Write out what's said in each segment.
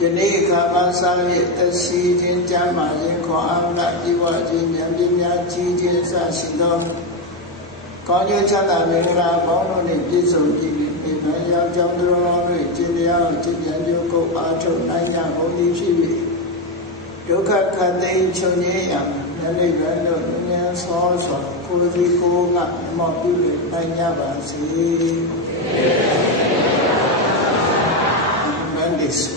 Yeni kamasali esi jinjama yinko amla diwa jinjambinya jijin sasidom. Konyo chanda mera bono ni biso jini naya jandro ni jinya jinjan yoko ato naya oni chibi. Yoka kate chonye yang nani gano nunya soso kuzi kuga mo bibi naya basi. Mandis.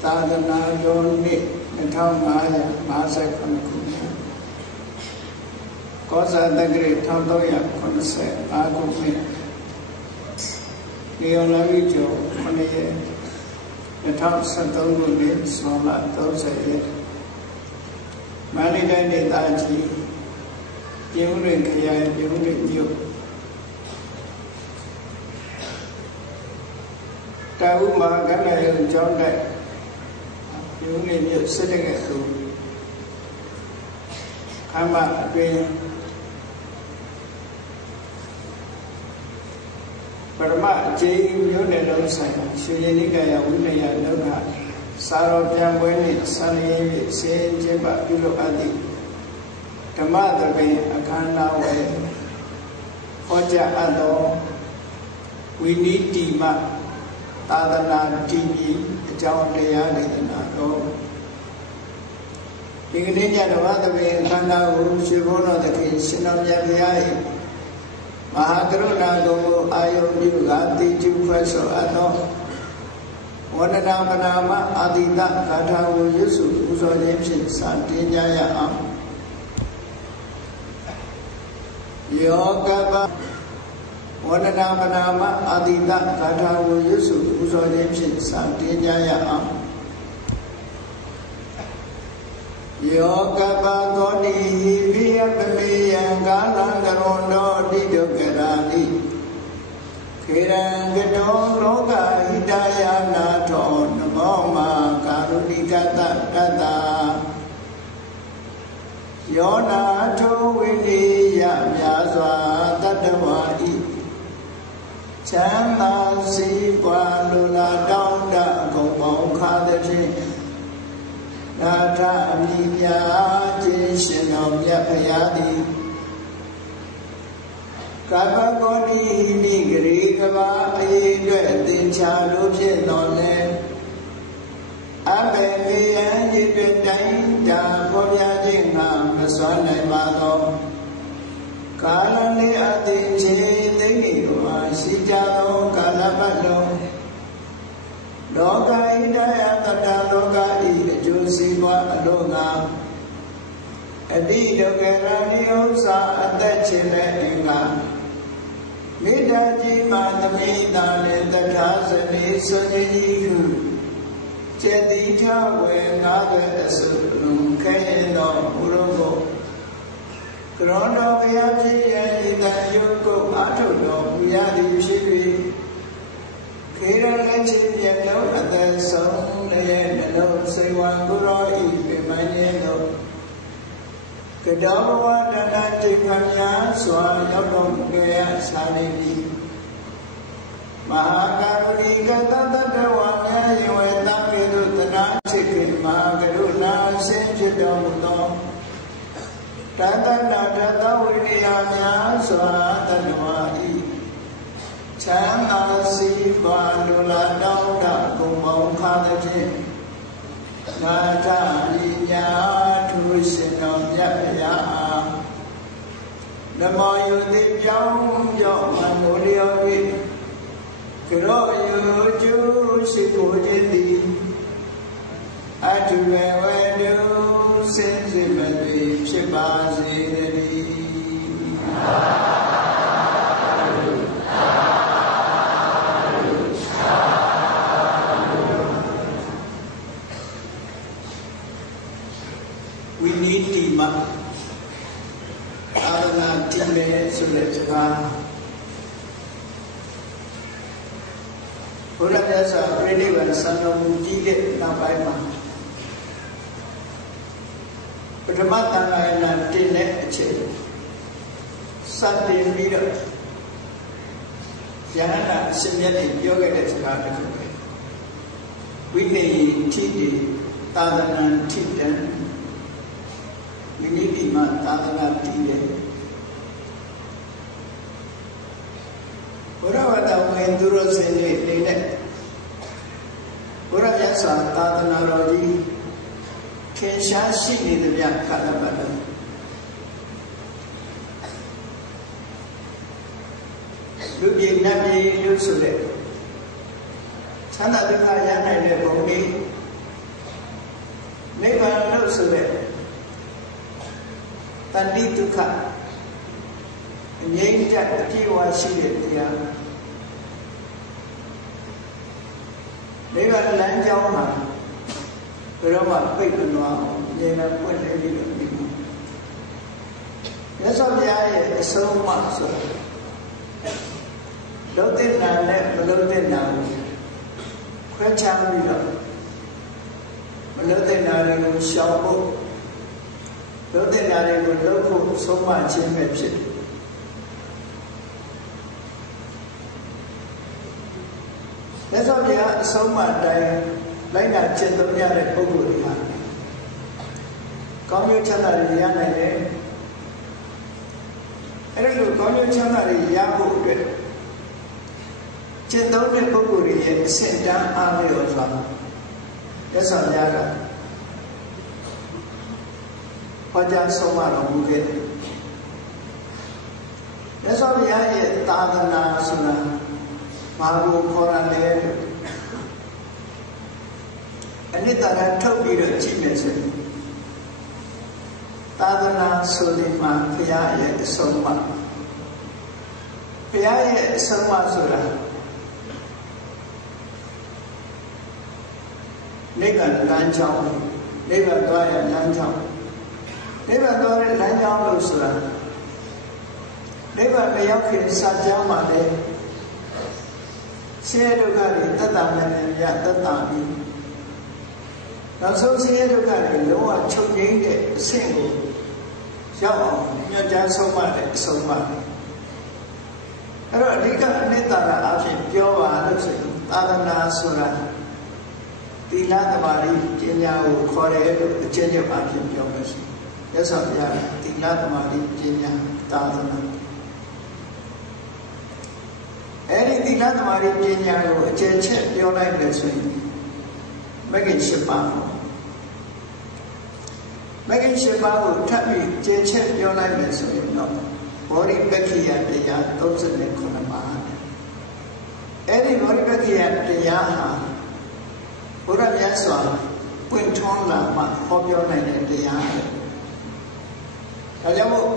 Tadana Yoni, Nithamaya, Masa Kunakuna. Cosa the great Tandoya Conse, Agumi, Leonavito, Mone, 2013 ခုနှစ်ဇွန်လ30ရက်မန္တလေးတိုင်းဒေသကြီးပြင်ဦးလွင်ခရိုင်ပြင်ဦးလွင်မြို့တာဝုမဟာကန္နာယုံကျောင်းတိုက်ပြင်ဦးလွင်မြို့စစ်တကယ်သူခမ်းမအတွင်းပရမအကျဉ်းမျိုးနယ်လုံးဆိုင်ရွှေရည်နိကာယဝိနည်းလောကစာတော်ပြန်ပွဲနှင့်ဆန္ဒရေးဖြင့်ဆင်းကျင်းပပြုလုပ်အပ်သည့်ဓမ္မသဘင်အခမ်းအနားဝယ်ဟောကြားအပ်သောဝိနည်းတိမသာသနာတည်ပြီးအကြောင်းတရားဒေသနာတော်ဒီကနေ့ညဓမ္မသဘင်အခမ်းအနားကိုရွှေဘုန်းတော်သခင်ရှင်တော်မြတ်ဘုရား၏မဟာကရုဏာတော်ကိုအာယုန်ပြုကတိကျဖွဲ့ဆိုအပ်သောဝန္ဒနာပနာမအာတိတဂါထာကိုရွတ်ဆိုပူဇော်ခြင်းဖြင့်စတင်ကြရအောင်ယောကပဝန္ဒနာပနာမအာတိတဂါထာကိုရွတ်ဆိုပူဇော်ခြင်းဖြင့်စတင်ကြရအောင်ယောကပသောတိဟိပိယပမေယံကာလံကရွန်တောတိဒုက္ခရာတိခေရံကတောလောကဟိတယနာထောနမောမာကာရုဏိကတတတ္တာယောနာထောဝိနိယမြာစွာတတ္တဝါဤချမ်းသာစီးပွားလူလာတောင်းတဂုံပေါင်းခါသည်ဖြင့်နာထအမိများခြင်းရှင်တော်မြတ်ဖရာသည်ကပ္ပကောတိဟိနိဂရေကဘာအရေးအတွက်အသင်္ချာလို့ဖြစ်တော်လဲအဘေမေယံရည်တွင်တိုင်းတာပေါ်ပြခြင်းငါမစွမ်းနိုင်ပါသောကာလလေးအသင်္ချေသိနေတော်အားရှိကြသောကာလပတ်လုံးလောကဣဒယတတလောကဤအကျိုးစီးပွားအလို့ငါအတိဒုက္ခရာနိဥ္စာအသက်ခြင်းနဲ့အင်္ဂါမေတ္တာကြီးမှသမိတာနဲ့တထာဇနေဆွေကြီးဟုចេတိထဝေငါးပဲအစုလုံးခဲရင်တော်ဘုရောကိုကရောတော်ဘုရားဖြစ်ရဲ့ဤတန်ယုတ်ကိုအထုတော်မူရသည်ဖြစ်၍ခေရလက်ချင်းမြတ်လုံးအသက်ဆုံးလည်းနှလုံးစိတ်ဝံဘုရောဤပြမင်းရဲ့တော်ကတောဘဝတဏ္ဍတိခများစွာရောက်တော်မူခဲ့ရစာနေပြီမဟာကာရုဏိကတတ္တဝါများယဝေတံကေတုတနာစိတ်ခေမဟာကရုဏာဆင်းဖြစ်တော်မူသောတတ္တနာတတဝိနည်းများစွာတတ္တဝါဤချမ်းသာစီးပွားလူလာတောင်းတဂုံမောင်ခါသည်ဖြင့်နာထဤညာသူရှင်တော်မြတ်ဗျာနမောယုတိပြောင်းပြောင်းမနိုလျော၏ကရောယုကျူရှိကိုခြင်းသည်အတုဝေဝေနုစင်စိမတိဖြစ်ပါစေတည်းဝိနည်းတိမသာသနာတည်မယ်ဆိုတဲ့စကားဘုရားမြတ်စွာဘုရားနိဗ္ဗာန်စံတော်မူကြီးတဲ့နောက်ပိုင်းမှာပထမတန်ခါရဏတင်တဲ့အချိန်စတင်ပြီးတော့ယဟန္တာအရှင်မြတ်ကြီးပြောခဲ့တဲ့စကားတစ်ခုပဲဝိနည်းတိတိသာသနာတိတံဝိနည်းတိမသာသနာတည်တယ်ဘုရားဝတ္တဝင်သူတော်စင်တွေနေတဲ့ဘုရားမြတ်စွာသာသနာတော်ကြီးထင်ရှားရှိနေသမျှကာလပတ်လုံးလူပြည်နတ်ပြည်လို့ဆိုတဲ့ချမ်းသာဒုက္ခရနိုင်တဲ့ဘုံလေးနိဗ္ဗာန်လို့ဆိုတဲ့တဏှိဒုက္ခအငြိမ့်ကြအပြည့်အဝရှိတဲ့တရား Nếu là láng cháu mà rồi đó mà bị bệnh vào như là quên để đi được nếu sao vậy sâu mặt rồi đầu tiên là nè đầu tiên là khỏe trang đi rồi đầu tiên là người sống bộ đầu tiên là người lâu khổ sống mà trên mềm chết nếu sao vậy sống mà đây lấy là trên tấm nhà này có người đi hàng có như chân là đi nhà này đấyအဲ့လိုကောင်းကျိုးချမ်းသာတွေရဖို့အတွက်ကျင့်သုံးတဲ့ပုဂ္ဂိုလ်တွေရဲ့အဆင့်တန်းအားလျော်စွာရသော်ရတာဟောကြားဆုံးမတော်မူခဲ့တယ်ရသော်ရရဲ့သာသနာဆိုတာဘာကိုခေါ်ရလဲအနိတ္တရထုတ်ပြီးတော့ကြည့်မယ်ဆိုရင်သာသနာဆိုဒီမှာဘုရားရဲ့အဆုံးအမဘုရားရဲ့အဆုံးအမဆိုတာနိဗ္ဗာန်လမ်းကြောင်းနိဗ္ဗာန်သွားရလမ်းကြောင်းနိဗ္ဗာန်သွားတဲ့လမ်းကြောင်းလို့ဆိုတာနိဗ္ဗာန်မရောက်ခင်စာကြောင်းမှာလည်းဆင်းရဲဒုက္ခတွေတတ်တာနဲ့ရတတ်တာပြီးနောက်ဆုံးဆင်းရဲဒုက္ခတွေလုံးဝချုပ်ငြိမ်းတဲ့အဆင့်ကိုရောက်အောင်ညွှန်ကြားဆုံးမတဲ့အဆုံးမအဲ့တော့အဓိကအနိတ္တရအဖြစ်ပြောပါလို့ဆိုရင်သာသနာဆိုတာသီလသမာဓိပညာကိုခေါ်တယ်လို့အကျဉ်းချုပ်အဖြစ်ပြောလို့ရှိရင်ရသော်ပြသီလသမာဓိပညာသာသနာအဲ့ဒီသီလသမာဓိပညာကိုအကျဉ်းချက်ပြောလိုက်လို့ဆိုရင်မဂ္ဂင်၈ပါးမဂ္ဂင်၈ပါးကိုထပ်ပြီးကျင့်ချက်ပြောလိုက်မယ်ဆိုရင်တော့ဘောဓိပက္ခိယတရား39ပါးအဲ့ဒီဘောဓိပက္ခိယတရားဟာဘုရားမြတ်စွာပွင့်ထွန်းလာမှဟောပြောနိုင်တဲ့တရားပဲဒါကြောင့်မို့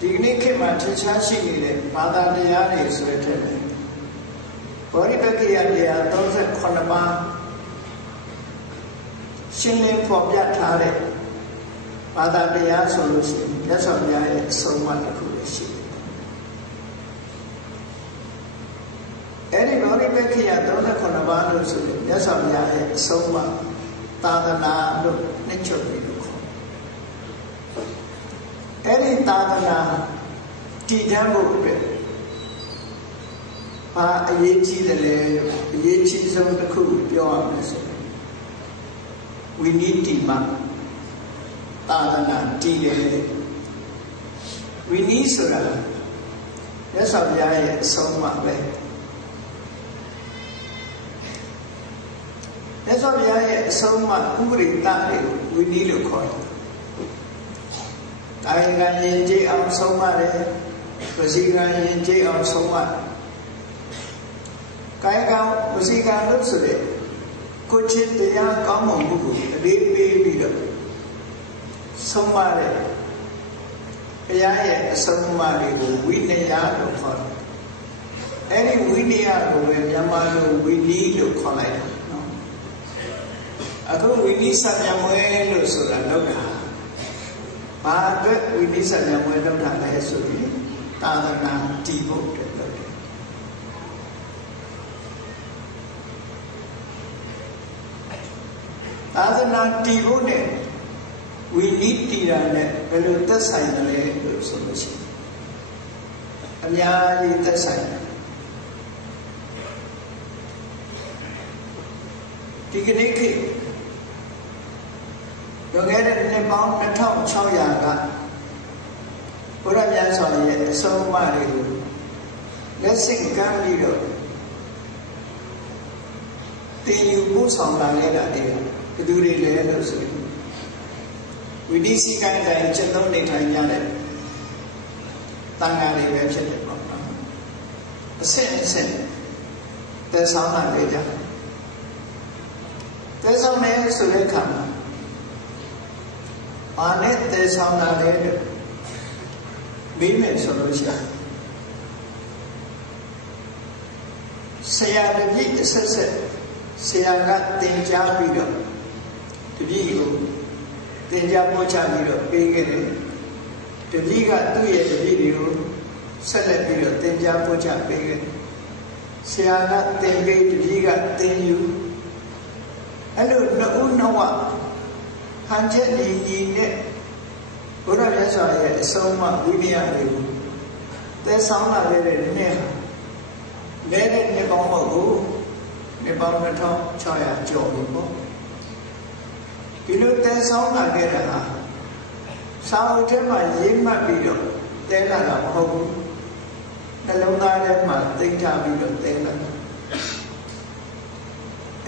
ဒီကနေ့ခေတ်မှာထင်ရှားရှိနေတဲ့ဘာသာတရားတွေဆိုတဲ့ထဲမှာဘောဓိပက္ခိယတရား39ပါးရှင်းလင်းဖော်ပြထားတဲ့ဘာသာတရားဆိုလို့ရှိရင်မြတ်စွာဘုရားရဲ့အဆုံးအမတစ်ခုပဲရှိတယ်။အဲ့ဒီဘောဓိပက္ခိယ39ပါးလို့ဆိုရင်မြတ်စွာဘုရားရဲ့အဆုံးအမသာသနာလို့နှိမ့်ချုပ်ပြီးလို့ခေါ်။အဲ့ဒီသာသနာတည်တံ့ဖို့အတွက်ဘာအရေးကြီးတယ်လဲအရေးကြီးဆုံးတစ်ခုပြောရမယ်ဆိုရင်we need demand သာသနာတည်တယ်ဝိနည်းဆိုတာမြတ်စွာဘုရားရဲ့အဆုံးအမပဲမြတ်စွာဘုရားရဲ့အဆုံးအမဥပရိသတွေကိုဝိနည်းလို့ခေါ်တယ်။ကာယကံရင်ကြည်အောင်ဆုံးမတယ်ဝစီကံရင်ကြည်အောင်ဆုံးမတယ်ကာယကံဝစီကံလို့ဆိုတဲ့ကိုချစ်တရားကောင်းမွန်မှုကိုအလေးပေးပြီးတော့ဆုံးမတဲ့ဘုရားရဲ့အဆုံးအမတွေကိုဝိနည်းလို့ခေါ်တယ်။အဲဒီဝိနည်းကိုပဲမြန်မာလိုဝိနည်းလို့ခေါ်လိုက်တယ်နော်။အခုဝိနည်းစံမွေးလို့ဆိုတာလောက်တာ။ဘာအတွက်ဝိနည်းစံမွေးလောက်တာလဲဆိုရင်သာသနာတည်ဖို့အတွက်လုပ်တယ်။သာသနာတည်ဖို့နဲ့ဝိနည်းတည်တာနဲ့ဘယ်လိုသက်ဆိုင်တယ်လဲလို့ဆိုလို့ရှိရင်အများကြီးသက်ဆိုင်တယ်ဒီကနေ့ခေတ်လွန်ခဲ့တဲ့နှစ်ပေါင်း2600ကဘုရားမြတ်စွာရဲ့အဆုံးအမတွေကိုလက်ဆင့်ကမ်းပြီးတော့တင်ယူပို့ဆောင်လာခဲ့တာတွေဘယ်သူတွေလဲလို့ဆိုရင်ဝိနည်းစည်းကမ်းတိုင်းကျင့်သုံးနေထိုင်ကြတဲ့တန်ခါတွေပဲဖြစ်တယ်ပေါ့နော်အစစ်အစစ်တဲဆောင်လာကြတယ်တဲဆောင်နေဆိုတဲ့အခါမှာဘာနဲ့တဲဆောင်လာလဲလို့မေးမယ်ဆိုလို့ရှိရင်ဆရာတပည့်အဆက်ဆက် ဆရာကသင်ကြားပြီးတော့တပည့်ကိုသင်ကြားပို့ချပြီးတော့ပေးခဲ့တယ်တပည့်ကသူ့ရဲ့တပည့်တွေကိုဆက်လက်ပြီးတော့သင်ကြားပို့ချပေးခဲ့တယ်ဆရာကသင်ပေးတပည့်ကသင်ယူအဲ့လိုနှစ်ဦးနှစ်ဝဟန်ချက်ညီနဲ့ဘုရားမြတ်စွာရဲ့အဆုံးအမဝိနည်းတွေကိုသဲဆောင်လာခဲ့တဲ့နေ့ဟာလဲတဲ့နှစ်ပေါင်းမဟုတ်ဘူးနှစ်ပေါင်း2600ကျော်ပြီပေါ့ဒီလိုသဲဆောင်လာခဲ့တာဟာစာအုပ်ထဲမှာရေးမှတ်ပြီးတော့တဲလာတာမဟုတ်ဘူးနှလုံးသားထဲမှာသိထားပြီးတော့တဲလာတာ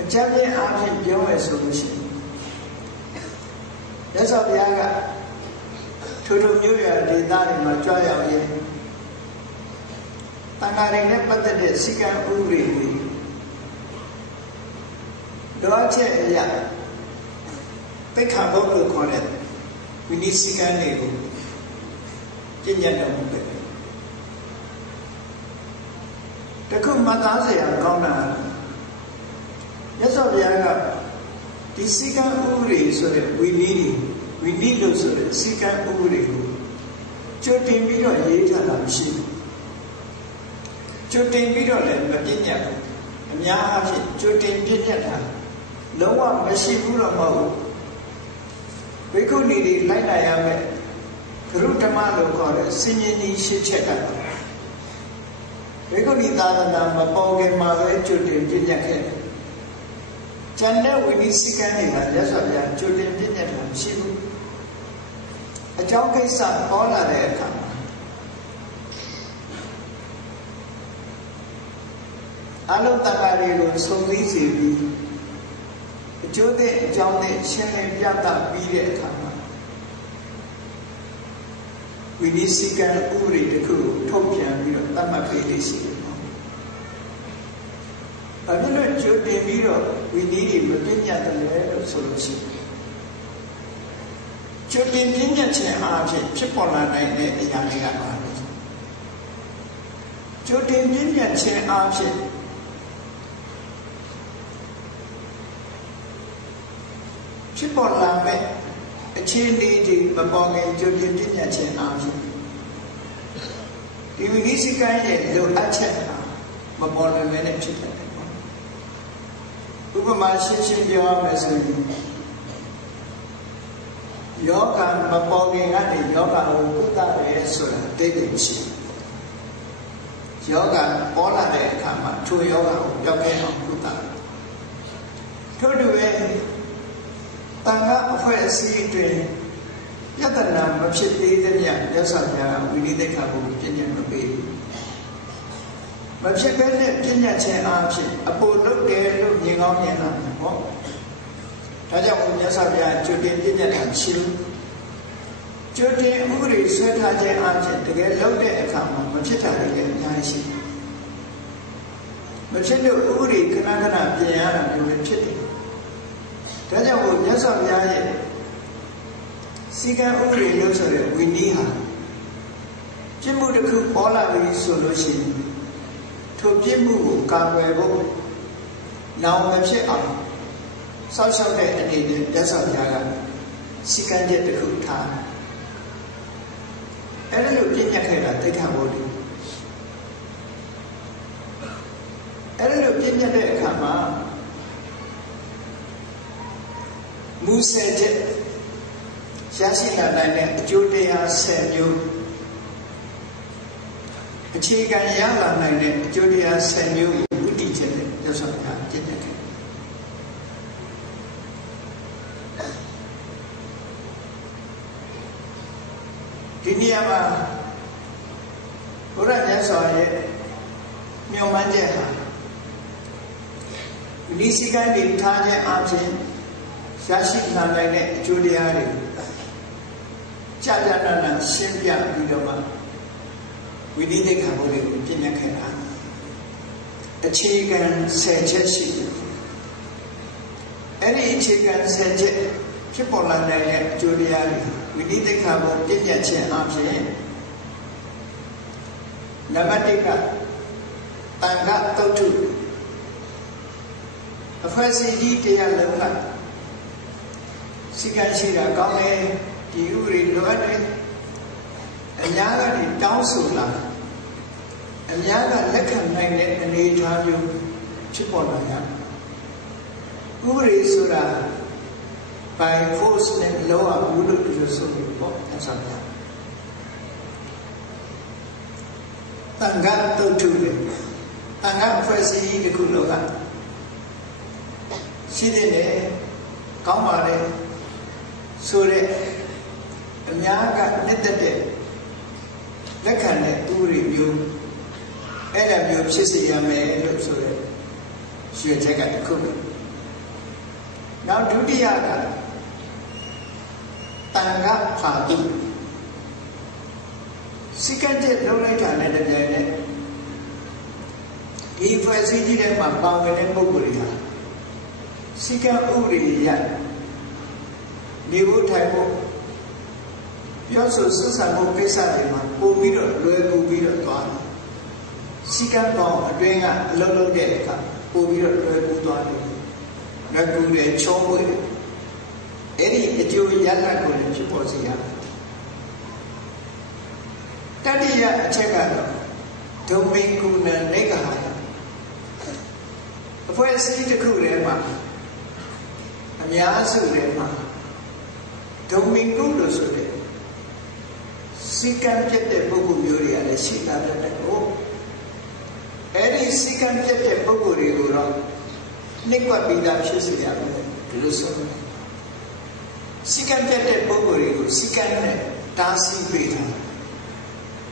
အကြမ်းဖျင်းအားဖြင့်ပြောမယ်ဆိုလို့ရှိရင်မြတ်စွာဘုရားကထို့မျိုးရဒေသတွေမှာကြွရောက်ရင်တန်ခါးတွေနဲ့ပတ်သက်တဲ့စီကံဥပဒေတွေတော့ချက်အရာသိက္ခာပုဒ်လို့ခေါ်တဲ့ဝိနည်းစီကံတွေကိုကျင့်ကြံတော်မူတယ်တခုမှတ်သားစရာကောင်းတာမြတ်စွာဘုရားကဒီစီကံဥပဒေဆိုတဲ့ဝိနည်းလို့ဆိုတဲ့စီကံဥပဒေကိုကြိုတင်ပြီးတော့ရေးထားတာမရှိဘူးကြိုတင်ပြီးတော့လည်းမပြည့်ညတ်ဘူးအများအားဖြင့်ကြိုတင်ပြည့်ညတ်တာလုံးဝမရှိဘူးတော့မဟုတ်ဘူးဘိက္ခုနီတွေလိုက်နိုင်ရမယ်ဂရုဓမ္မလို့ခေါ်တဲ့စဉ္ညာကြီးရှစ်ချက်ကဘိက္ခုနီသာသနာမပေါ်ခင်မှာပဲကြိုတင်ပြည့်ညတ်ခဲ့တယ်ကျန်တဲ့ဝိနည်းစီကံတွေကမြတ်စွာဘုရားကြိုတင်ပြည့်ညတ်တာမရှိဘူးအကြောင်းကိစ္စပေါ်လာတဲ့အခါအလုံးတက္ကရာတွေကိုစုံစည်းစေပြီးအကျိုးတဲ့အကြောင်းနဲ့ရှင်းလင်းပြသပြီးတဲ့အခါမှာဝိနည်းစီကံဥပဒေတစ်ခုကိုထုတ်ပြန်ပြီးတော့သတ်မှတ်ပေးလေးရှိတယ်။ဘာဖြစ်လို့ကြိုတင်ပြီးတော့ဝိနည်းတွေမပြည့်ညတ်တယ်လို့ဆိုလို့ရှိရင်ကြိုတင်ပြည့်ညတ်ခြင်းအားဖြင့်ဖြစ်ပေါ်လာနိုင်တဲ့အရာတွေကပါလို့ကြိုတင်ပြည့်ညတ်ခြင်းအားဖြင့်ဖြစ်ပေါ်လာမဲ့အခြေအနေတွေမပေါ်ခင်ကြိုတင်ပြည့်ညတ်ခြင်းအားဖြင့်ဒီဝိနည်းစီကံရဲ့လိုအပ်ချက်မပေါ်လွင်မဲ့ဖြစ်တယ်ပေါ့ဥပမာရှင်းရှင်းပြောရမယ်ဆိုရင်ယောဂမပေါ်ခင်ကနေယောဂကိုကုသရဲဆိုတာသိတယ်ရှိယောဂပေါ်လာတဲ့အခါမှာထိုယောဂကိုရောက်ခဲ့အောင်ကုသထို့တူပဲတန်ခါအဖွဲ့အစည်းတွင်ယတနာမဖြစ်သေးတဲ့မြတ်မြတ်စွာဘုရားဝိနည်းသိက္ခာကိုပြည့်ညတ်မပေးဘူးမဖြစ်ဘဲနဲ့ပြည့်ညတ်ခြင်းအားဖြင့်အပေါ်လုပ်တယ်လို့မြင်ကောင်းမြင်လာတယ်ပေါ့ဒါကြောင့်မြတ်စွာဘုရားကြိုတင်ပြည့်ညတ်တာရှိလို့ကြိုတင်ဥပဒေဆွဲထားခြင်းအားဖြင့်တကယ်လုပ်တဲ့အခါမှာမဖြစ်တာတွေလည်းအများကြီးရှိတယ်မဖြစ်လို့ဥပဒေခဏခဏပြင်ရတာမျိုးပဲဖြစ်တယ်ဒါကြောင့်မြတ်စွာဘုရားရဲ့စီကံဥပဒေလို့ဆိုတဲ့ဝိနည်းဟာပြစ်မှုတစ်ခုပေါ်လာပြီဆိုလို့ရှိရင်ထိုပြစ်မှုကိုကာကွယ်ဖို့နောင်မဖြစ်အောင်စောင့်ရှောက်တဲ့အနေနဲ့မြတ်စွာဘုရားကစီကံချက်တစ်ခုထားအဲ့ဒါလို့ပြည့်ညတ်ခဲ့တာသိက္ခာပုဒ်အဲ့ဒါလို့ပြည့်ညတ်တဲ့အခါမှာမူဆယ်ချက်ရရှိလာနိုင်တဲ့အကျိုးတရား10မျိုးအခြေခံရလာနိုင်တဲ့အကျိုးတရား10မျိုးကိုဥတည်ချက်နဲ့မြတ်စွာဘုရားပြည့်ညတ်ခဲ့ဒီနေရာမှာဘုရားမြတ်စွာရဲ့မျှော်မှန်းချက်ဟာဒီစီကံတွေထားခြင်းအပြင်ရရှိလာနိုင်တဲ့အကျိုးတရားတွေကြာကြာနာရှင်းပြပြီးတော့မှဝိနည်းသိက္ခာပုဒ်တွေကိုပြည့်ညတ်ခဲ့တာအခြေခံ10ချက်ရှိတယ်အဲ့ဒီအခြေခံ10ချက်ဖြစ်ပေါ်လာနိုင်တဲ့အကျိုးတရားတွေဝိနည်းသိက္ခာပုဒ်ပြည့်ညတ်ခြင်းအပြင်နံပါတ်1ကတန်ခါတုတ်ထု အဖွဲ့အစည်းကြီးတရားလုံးကစီကံရှိတာကောင်းတယ်ဒီဥပဒေလိုအပ်တယ်အများကနေတောင်းဆိုလာအများကလက်ခံနိုင်တဲ့အနေအထားမျိုးဖြစ်ပေါ်လာရဥပဒေဆိုတာ by force နဲ့လောရဘူးလို့ပြောဆိုလို့ပေါ့အဆမ်းရတန်ခါတုတ်ထုတယ်တန်ခါအဖွဲ့အစည်းတစ်ခုလုံးကရှိတဲ့နဲ့ကောင်းပါတယ်ဆိုတဲ့အများကနှစ်သက်တဲ့လက်ခံတဲ့ဥပဒေမျိုးအဲ့ဒါမျိုးဖြစ်စေရမယ်လို့ဆိုတဲ့ရွှေချက်ကတစ်ခုပဲနောက်ဒုတိယကတန်ခါဖာတုစိကံတဲ့လုံးလိုက်တာနဲ့တကယ်နဲ့ဒီဖွဲ့စည်းကြီးထဲမှာပါဝင်တဲ့ပုဂ္ဂိုလ်တွေဟာစိကံဥပဒေရနေဖို့ထိုင်ဖို့ပြောဆိုဆက်ဆံဖို့ကိစ္စတွေမှာပို့ပြီးတော့လွယ်ကူပြီးတော့သွားတယ်စိကံပေါင်းအတွင်းကအလုံးလုံးတဲ့အခါပို့ပြီးတော့လွယ်ကူသွားတယ်ငါကူတယ်ချောမွေ့တယ်အဲ့ဒီအကျိုးရလဒ်ကိုလည်းဖြစ်ပေါ်စေရတယ်တတိယအချက်ကတော့ဒုံမင်ကုဏနေကဟာအဖွဲ့အစည်းတစ်ခုထဲမှာအများစုထဲမှာဒုံမင်ကုလို့ဆိုတဲ့စိကံပြတ်တဲ့ပုဂ္ဂိုလ်မျိုးတွေကလည်းရှိတာတဲ့ကိုအဲ့ဒီစိကံပြတ်တဲ့ပုဂ္ဂိုလ်တွေကိုတော့နှိပ်ကွက်ပြီးသားဖြစ်စေရမယ်ဒီလိုဆိုစိကံပြတ်တဲ့ပုဂ္ဂိုလ်တွေကိုစိကံနဲ့တားဆီးပေးတာ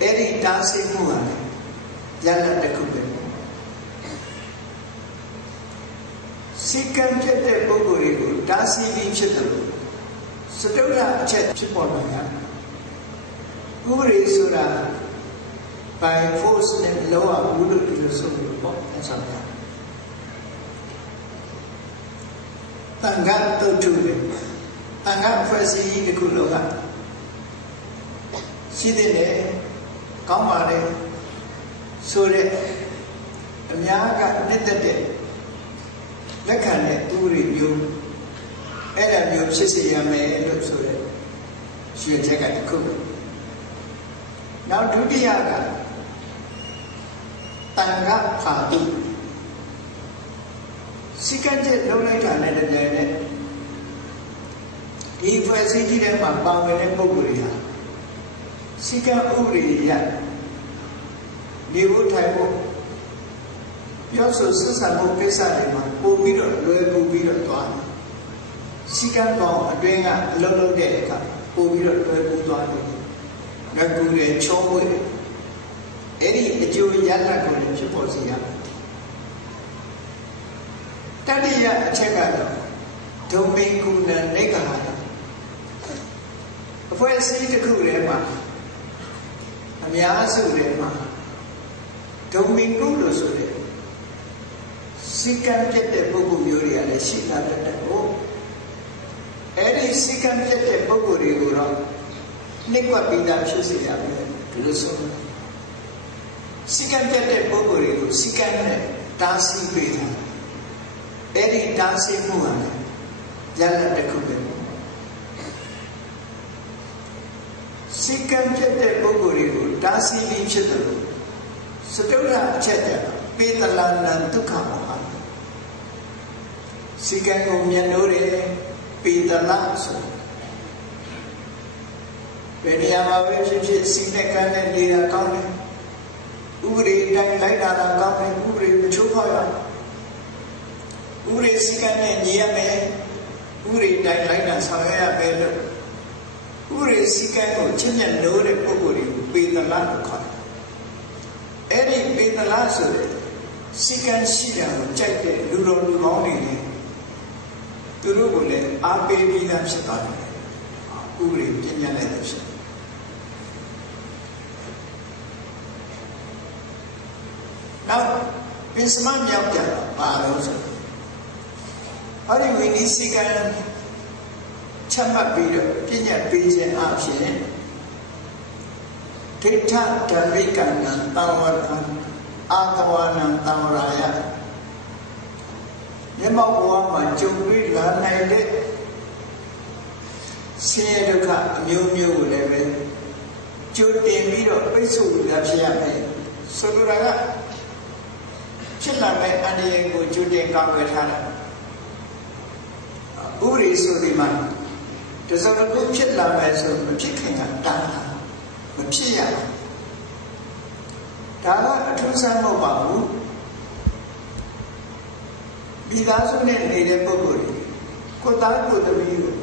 အဲ့ဒီတားဆီးမှုဟာရလဒ်တစ်ခုပဲစိကံပြတ်တဲ့ပုဂ္ဂိုလ်တွေကိုတားဆီးပြီးဖြစ်တယ်လို့စတုတ္ထအချက်ဖြစ်ပေါ်လာတယ်ဥပဒေဆိုတာ by force နဲ့လောရဘူးလို့ပြောဆိုလို့ပေါ့အဆမ်းရတန်ခါတုတ်ထုတယ်တန်ခါဖွဲ့စည်းတစ်ခုလုံးကရှိတဲ့နဲ့ကောင်းပါလေဆိုတဲ့အများကနှစ်သက်တဲ့လက်ခံတဲ့ဥပဒေမျိုးအဲ့ဒါမျိုးဖြစ်စေရမယ်လို့ဆိုတဲ့ရွှေချက်ကတစ်ခုနောက်ဒုတိယကတန်ခါဖာတုစိကံချက်လုံးလိုက်တာနဲ့တကယ်နဲ့ဒီဖွဲ့စည်းကြီးထဲမှာပါဝင်တဲ့ပုဂ္ဂိုလ်တွေဟာစိကံဥပဒေရနေဖို့ထိုင်ဖို့ပြောဆိုဆက်ဆံဖို့ကိစ္စတွေမှာပို့ပြီးတော့လွယ်ကူပြီးတော့သွားတယ်စိကံပေါင်းအတွင်းကအလုံးလုံးတဲ့အခါပို့ပြီးတော့လွယ်ကူသွားတယ်ငါကူတယ်ချောမွေ့တယ်အဲ့ဒီအကျိုးရလဒ်ကိုလည်းဖြစ်ပေါ်စေရတယ်တတိယအချက်ကတော့ဒုံမင်ကုဏနေကဟာအဖွဲ့အစည်းတစ်ခုထဲမှာအများစုထဲမှာဒုံမင်ကုလို့ဆိုတဲ့စိကံပြတ်တဲ့ပုဂ္ဂိုလ်မျိုးတွေကလည်းရှိတာတဲ့ကိုအဲ့ဒီစိကံပြတ်တဲ့ပုဂ္ဂိုလ်တွေကိုတော့နှိပ်ကွက်ပြီးသားဖြစ်စေရမယ်ဒီလိုဆိုစိကံပြတ်တဲ့ပုဂ္ဂိုလ်တွေကိုစိကံနဲ့တားဆီးပေးတာအဲ့ဒီတားဆီးမှုဟာရလဒ်တစ်ခုပဲစိကံပြတ်တဲ့ပုဂ္ဂိုလ်တွေကိုတားဆီးပြီးဖြစ်တယ်လို့စတုတ္ထအချက်တည်းပေတလနံဒုက္ခမောဟစိကံကိုမြတ်လို့တယ်ပေတလဆိုဘယ်နေရာမှာပဲဖြစ်ဖြစ်စိတ်နဲ့ကံနဲ့နေတာကောင်းတယ်ဥပဒေတိုင်းလိုက်တာကောင်းတယ်ဥပဒေမချိုးဖောက်ရဥပဒေစိကံနဲ့ညီရမယ်ဥပဒေတိုင်းလိုက်တာဆောင်ရွက်ရမယ်လို့ဥပဒေစိကံကိုချစ်မြတ်လို့တဲ့ပုဂ္ဂိုလ်တွေကိုပေတလလို့ခေါ်တယ်အဲ့ဒီပေတလဆိုတဲ့စိကံရှိတာကိုကြိုက်တဲ့လူတော်လူကောင်းတွေနဲ့သူတို့ကိုလည်းအားပေးပြီးသားဖြစ်သွားတယ်ဥပဒေပြညာလိုက်တဲ့ဖြစ်နောက်ပင်စမမြောက်ကြတာပါလို့ဆိုဟောဒီဝိနည်းစိကံချမှတ်ပြီးတော့ပြညာပေးခြင်းအဖြစ်ဒိဋ္ဌဓမ္မိကံနံတံဝရံအာတဝနံတံဝရာယ မျက်မှောက်ဘဝမှာကြုံတွေ့လာနိုင်တဲ့ဆင်းရဲဒုက္ခအမျိုးမျိုးကိုလည်းပဲကြိုတင်ပြီးတော့ပိတ်ဆို့ရဖြစ်ရမယ်ဆိုလိုတာကဖြစ်လာမယ့်အန္တရာယ်ကိုကြိုတင်ကာကွယ်ထားတာဥပဒေဆိုဒီမှာတစုံတစ်ခုဖြစ်လာမယ်ဆိုမဖြစ်ခင်ကတားတာမဖြစ်ရဘူးဒါကအထူးဆန်းမဟုတ်ပါဘူးမိသားစုနဲ့နေတဲ့ပုဂ္ဂိုလ်တွေကိုယ်သားကိုယ်သမီးကို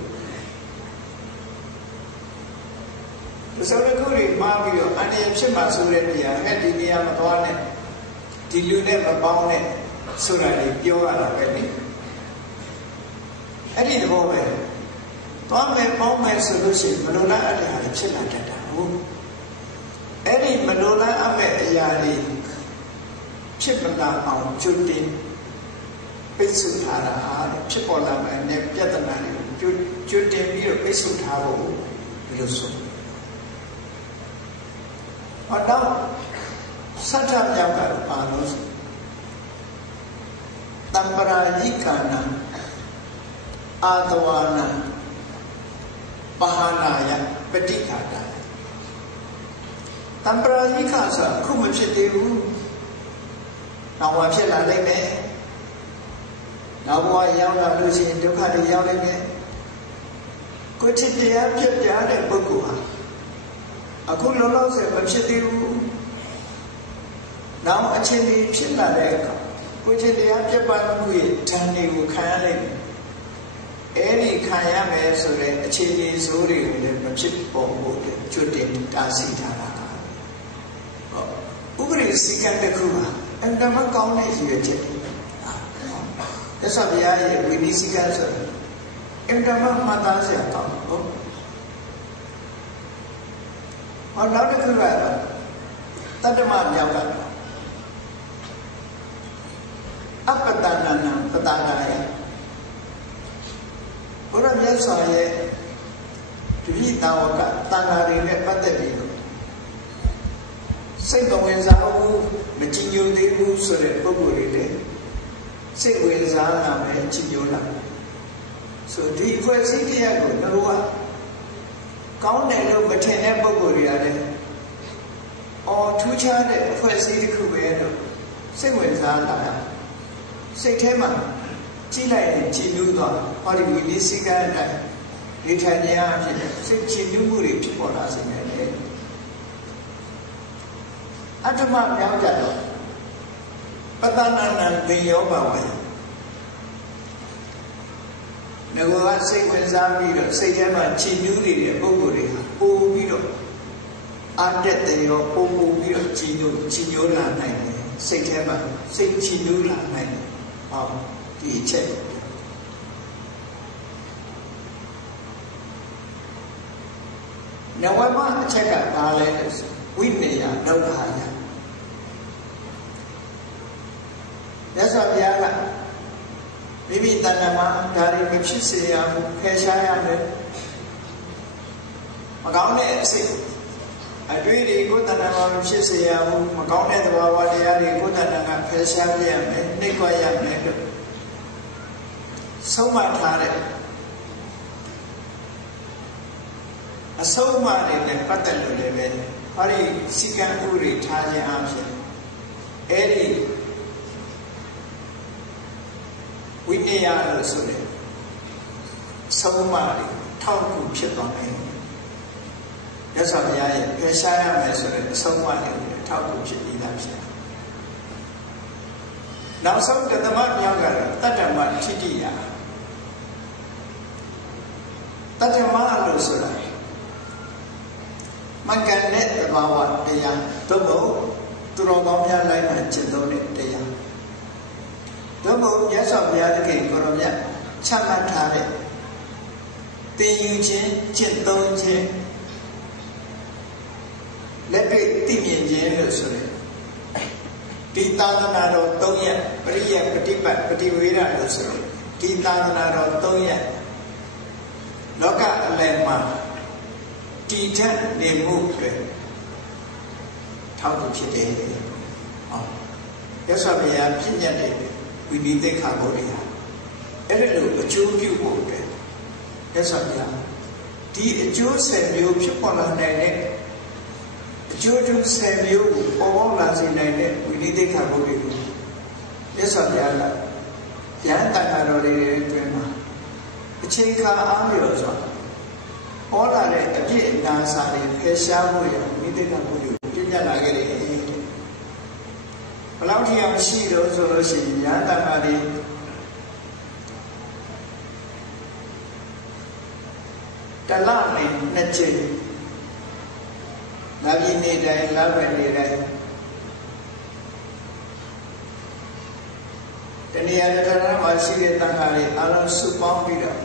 တစုံတစ်ခုတွေမှားပြီးတော့အန္တရာယ်ဖြစ်မှာဆိုတဲ့နေရာနဲ့ဒီနေရာမသွားနဲ့ဒီလူနဲ့မပေါင်းနဲ့ဆိုတာတွေပြောရတာပဲလေအဲ့ဒီသဘောပဲသွားမယ်ပေါင်းမယ်ဆိုလို့ရှိရင်မလိုလားအပ်တဲ့ဟာတွေဖြစ်လာတတ်တာဟုတ်အဲ့ဒီမလိုလားအပ်မဲ့အရာတွေဖြစ်မလာအောင်ကြိုတင်ပိတ်ဆို့ထားတာဖြစ်ပေါ်လာမယ့်ပြဿနာတွေကိုကြိုတင်ပြီးတော့ပိတ်ဆို့ထားဖို့ဒီလိုဆိုတော့စัจ जा မြောက်ကပါလို့တံပရာယိကာနာအာတဝါနာပဟာနာယပฏิฆာတာတံပရာယိကာဆိုခုမဖြစ်သေးဘူးနောက်မှဖြစ်လာနိုင်မယ်နောက်ဘဝရောက်လာလို့ရှိရင်ဒုက္ခတွေရောက်နိုင်တယ်ကိုယ်ချစ်တရားဖြစ်ပြတဲ့ပုဂ္ဂိုလ်ဟာအခုလောလောဆယ်မဖြစ်သေးဘူးနောက်အချိန်ကြီးဖြစ်လာတဲ့အခါကိုယ်ချစ်တရားပြတ်ပါမှုရဲ့ဓာတ်တွေကိုခံရလိုက်မယ်အဲ့ဒီခံရမယ်ဆိုတဲ့အခြေအနေဆိုးတွေကိုလည်းမဖြစ်ပေါ်ဖို့ကြိုတင်တားဆီးထားတာဥပဒေစည်းကမ်းတစ်ခုဟာအန္တမကောင်းတဲ့ရည်ရွယ်ချက်တွေသက်သာပြရဲ့ဝိနည်းစည်းကမ်းဆိုအန္တမမှတ်သားစရာကောင်းဟုတ်နောက်တစ်ခုကတတ္တမမြောက်ကအပ္ပတနာနံပတ္တနာယဘုရားမြတ်စွာရဲ့တတိတာဝကတဏ္ဍာတွေနဲ့ပတ်သက်ပြီးတော့စိတ်ဝင်စားမှုမကြည်ညိုသေးဘူးဆိုတဲ့ပုဂ္ဂိုလ်တွေလည်းစိတ်ဝင်စားလာမယ်ကြည်ညိုလာဆိုဒီအဖွဲ့အစည်းတရားကိုတို့ကကောင်းတယ်လို့မထင်တဲ့ပုဂ္ဂိုလ်တွေကလည်းထူးခြားတဲ့အဖွဲ့အစည်းတစ်ခုပဲလို့စိတ်ဝင်စားလာတာစိတ်ထဲမှာကြည့်လိုက်ရင်ကြည်နူးသွားဟောဒီဝိနည်းစည်းကမ်းအတိုင်းဒီထိုင်နေရဖြစ်တဲ့စိတ်ကြည်နူးမှုတွေဖြစ်ပေါ်လာစေတယ်အတ္တမမြောက်ကြတော့ပတ္တနာနံသင်ယောပါဝေငါကစိတ်ဝင်စားပြီးတော့စိတ်ထဲမှာကြည်နူးနေတဲ့ပုဂ္ဂိုလ်တွေဟာပို့ပြီးတော့အတက်တယ်ရောပို့ပြီးတော့ကြည်ညိုလာနိုင်တယ်စိတ်ထဲမှာစိတ်ကြည်နူးလာနိုင်တယ်ဟောဒီအချက်နဝမအချက်ကဘာလဲဝိနည်းဒုက္ခယမြတ်စွာဘုရားကမိမိတဏ္ဍာမှာဒါတွေမဖြစ်စေရဘူးဖယ်ရှားရမယ်မကောင်းတဲ့အစိတ်အတွေ့တွေကိုတဏ္ဍာမှာမဖြစ်စေရဘူးမကောင်းတဲ့သဘာဝတရားတွေကိုတဏ္ဍာကဖယ်ရှားပြရမယ်နှိပ်ကွက်ရမယ်လို့ဆုံးမထားတဲ့အဆုံးအမတွေနဲ့ပတ်သက်လို့လည်းပဲဟောဒီစီကံဥတွေထားခြင်းအဖြစ်အဲ့ဒီဝိနည်းလို့ဆိုတယ်ဆုံးအမတွေထောက်ကူဖြစ်သွားတယ်ရသော်ဘုရားရဲ့ဖယ်ရှားရမယ်ဆိုတဲ့အဆုံးအမတွေထောက်ကူဖြစ်ပြီးသားဖြစ်တယ်နောက်ဆုံးတသမမြောက်ကတော့တတ္တမထိတိယတတ္တမလို့ဆိုတာမကံတဲ့သဘာဝတရားသို့မဟုတ်သူတော်ကောင်းများလိုက်မှကျင့်သုံးတဲ့တရားသို့မဟုတ်မြတ်စွာဘုရားသခင်ကိုရောမြတ်ချမှတ်ထားတဲ့သင်ယူခြင်းကျင့်သုံးခြင်းလက်တွေ့သိမြင်ခြင်းလို့ဆိုတယ်ဒီသာသနာတော်၃ရက်ပရိယပฏิပတ်ပฏิဝေဒလို့ဆိုတယ်ဒီသာသနာတော်၃ရက်လောကအလယ်မှာတည်ထက်နေမှုတွေထောက်ကူဖြစ်တယ်။ဟောရသော်ဘုရားပြည့်ညတ်တဲ့ဝိနည်းသိက္ခာဘုရား အဲ့ဒါလို့အကျိုးပြုဖို့တဲ့မြတ်စွာဘုရားဒီအကျိုး10မျိုးဖြစ်ပေါ်လာနိုင်တဲ့အကျိုးတူ10မျိုးကိုပေါ်ပေါက်လာစေနိုင်တဲ့ဝိနည်းသိက္ခာပုဒ်တွေကိုမြတ်စွာဘုရားကဉာဏ်တန်ခါတော်တွေအတွင်းမှာအချိန်ခါအားလျော်စွာဟောလာတဲ့အပြည့်အနာစာတွေဖယ်ရှားဖို့ရဝိနည်းသိက္ခာပုဒ်တွေကိုပြညတ်လာခဲ့တယ်ဘယ်လောက်ထိအောင်ရှိတော့ဆိုလို့ရှိရင်ဉာဏ်တန်ခါတွေတလနဲ့နှစ်ချိန်လာပြီးနေတိုင်းလာပဲနေတိုင်းတဏှာတဏှာမှာရှိတဲ့တန်ခါတွေအလုံးစုပေါင်းပြီးတော့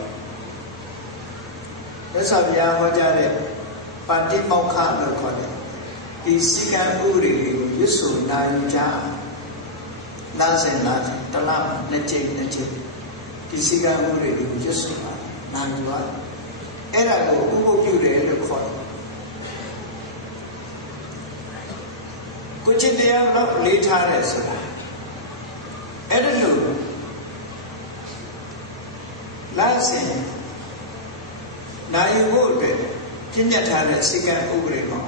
မြတ်စွာဘုရားဟောကြားတဲ့ပါတိမောက္ခလို့ခေါ်တယ်ဒီစိကံဥပဒေတွေကိုရွတ်ဆိုနိုင်ကြလားစဉ်တလနှစ်ချိန်ဒီစိကံဥပဒေတွေကိုရွတ်ဆိုနိုင်ကြအဲ့ဒါကိုဥပုပ်ပြုတယ်လို့ခေါ်တယ်ကိုจิตတရားတော့လေးထားတယ်ဆိုတာအဲ့ဒါလို့လာစဉ်နိုင်ဖို့အတွက်ပြညတ်ထားတဲ့စိကံဥပဒေမှာ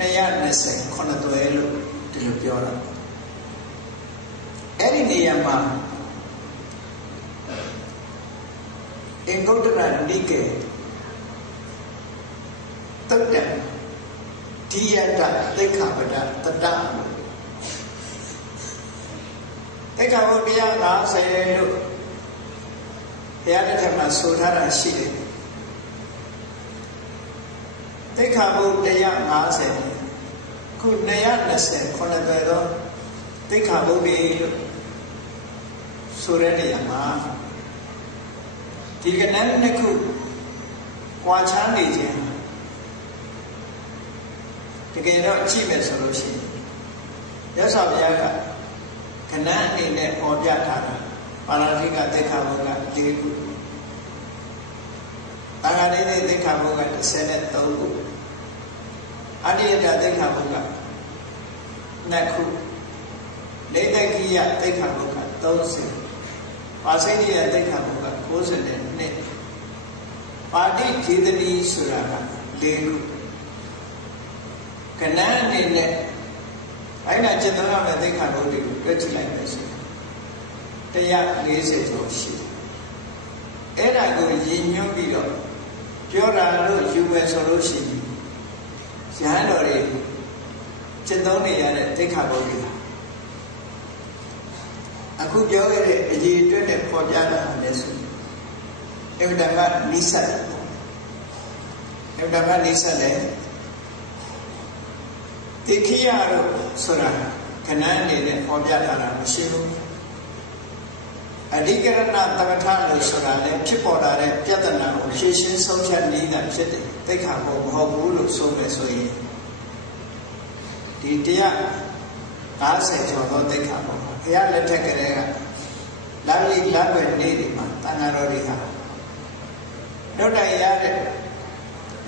229သွဲလို့ဒီလိုပြောတာအဲ့ဒီနေရာမှာအင်္ဂုတ္တရနိကေတုတ်တံဒီယတသိက္ခာပဒတတသိက္ခာပုဒ်150လို့ဘုရားတစ်ထက်မှာဆိုထားတာရှိတယ်သိက္ခာပုဒ်150ခု229ပဲတော့သိက္ခာပုဒ်တွေလို့ဆိုတဲ့နေရာမှာဒီကဏ္ဍနှစ်ခုကွာခြားနေခြင်းတကယ်တော့ကြည့်မယ်ဆိုလို့ရှိရင်မြတ်စွာဘုရားကကဏ္ဍအနေနဲ့ပေါ်ပြထားတာပါဠိကသိက္ခာပုဒ်က4ခုသံဃာတိသိက္ခာပုဒ်က13ခုအတ္တိယသိက္ခာပုဒ်က2ခုနေတကိယသိက္ခာပုဒ်က30ပါစိတ္တိယသိက္ခာပုဒ်က92ပါတိခေတတိဆိုတာက4ခုကဏ္ဍအနေနဲ့အဲ့ဒါကျင့်သုံးရမယ့်သိက္ခာပုဒ်တွေကိုတွက်ကြည့်လိုက်မယ်ဆိုရင်140ကျော်ရှိတယ်အဲ့ဒါကိုရည်ညွှန်းပြီးတော့ပြောတာလို့ယူမယ်ဆိုလို့ရှိရင်ရဟန်းတော်တွေကျင့်သုံးနေရတဲ့သိက္ခာပုဒ်တွေအခုပြောခဲ့တဲ့အရေးအတွက်နဲ့ပေါ်ပြတာလည်းဆိုအဝိဓမ္မနိစ္စတယ်အဝိဓမ္မနိစ္စတယ်တိခိယတို့ဆိုတာခဏအနေနဲ့ပေါ်ပြထားတာမရှိဘူးအဓိကရဏသမထလို့ဆိုတာလည်းဖြစ်ပေါ်လာတဲ့ပြဿနာကိုရှင်းရှင်းဆုံးဖြတ်နေတာဖြစ်တယ်သိက္ခာပုဒ်မဟုတ်ဘူးလို့ဆိုမယ်ဆိုရင်ဒီ150ကျော်သောသိက္ခာပုဒ်ဘုရားလက်ထက်ကလေးကလာပြီးလာပဲနေဒီမှာတန်ဃာတော်တွေဟာတို့တိုင်ရတဲ့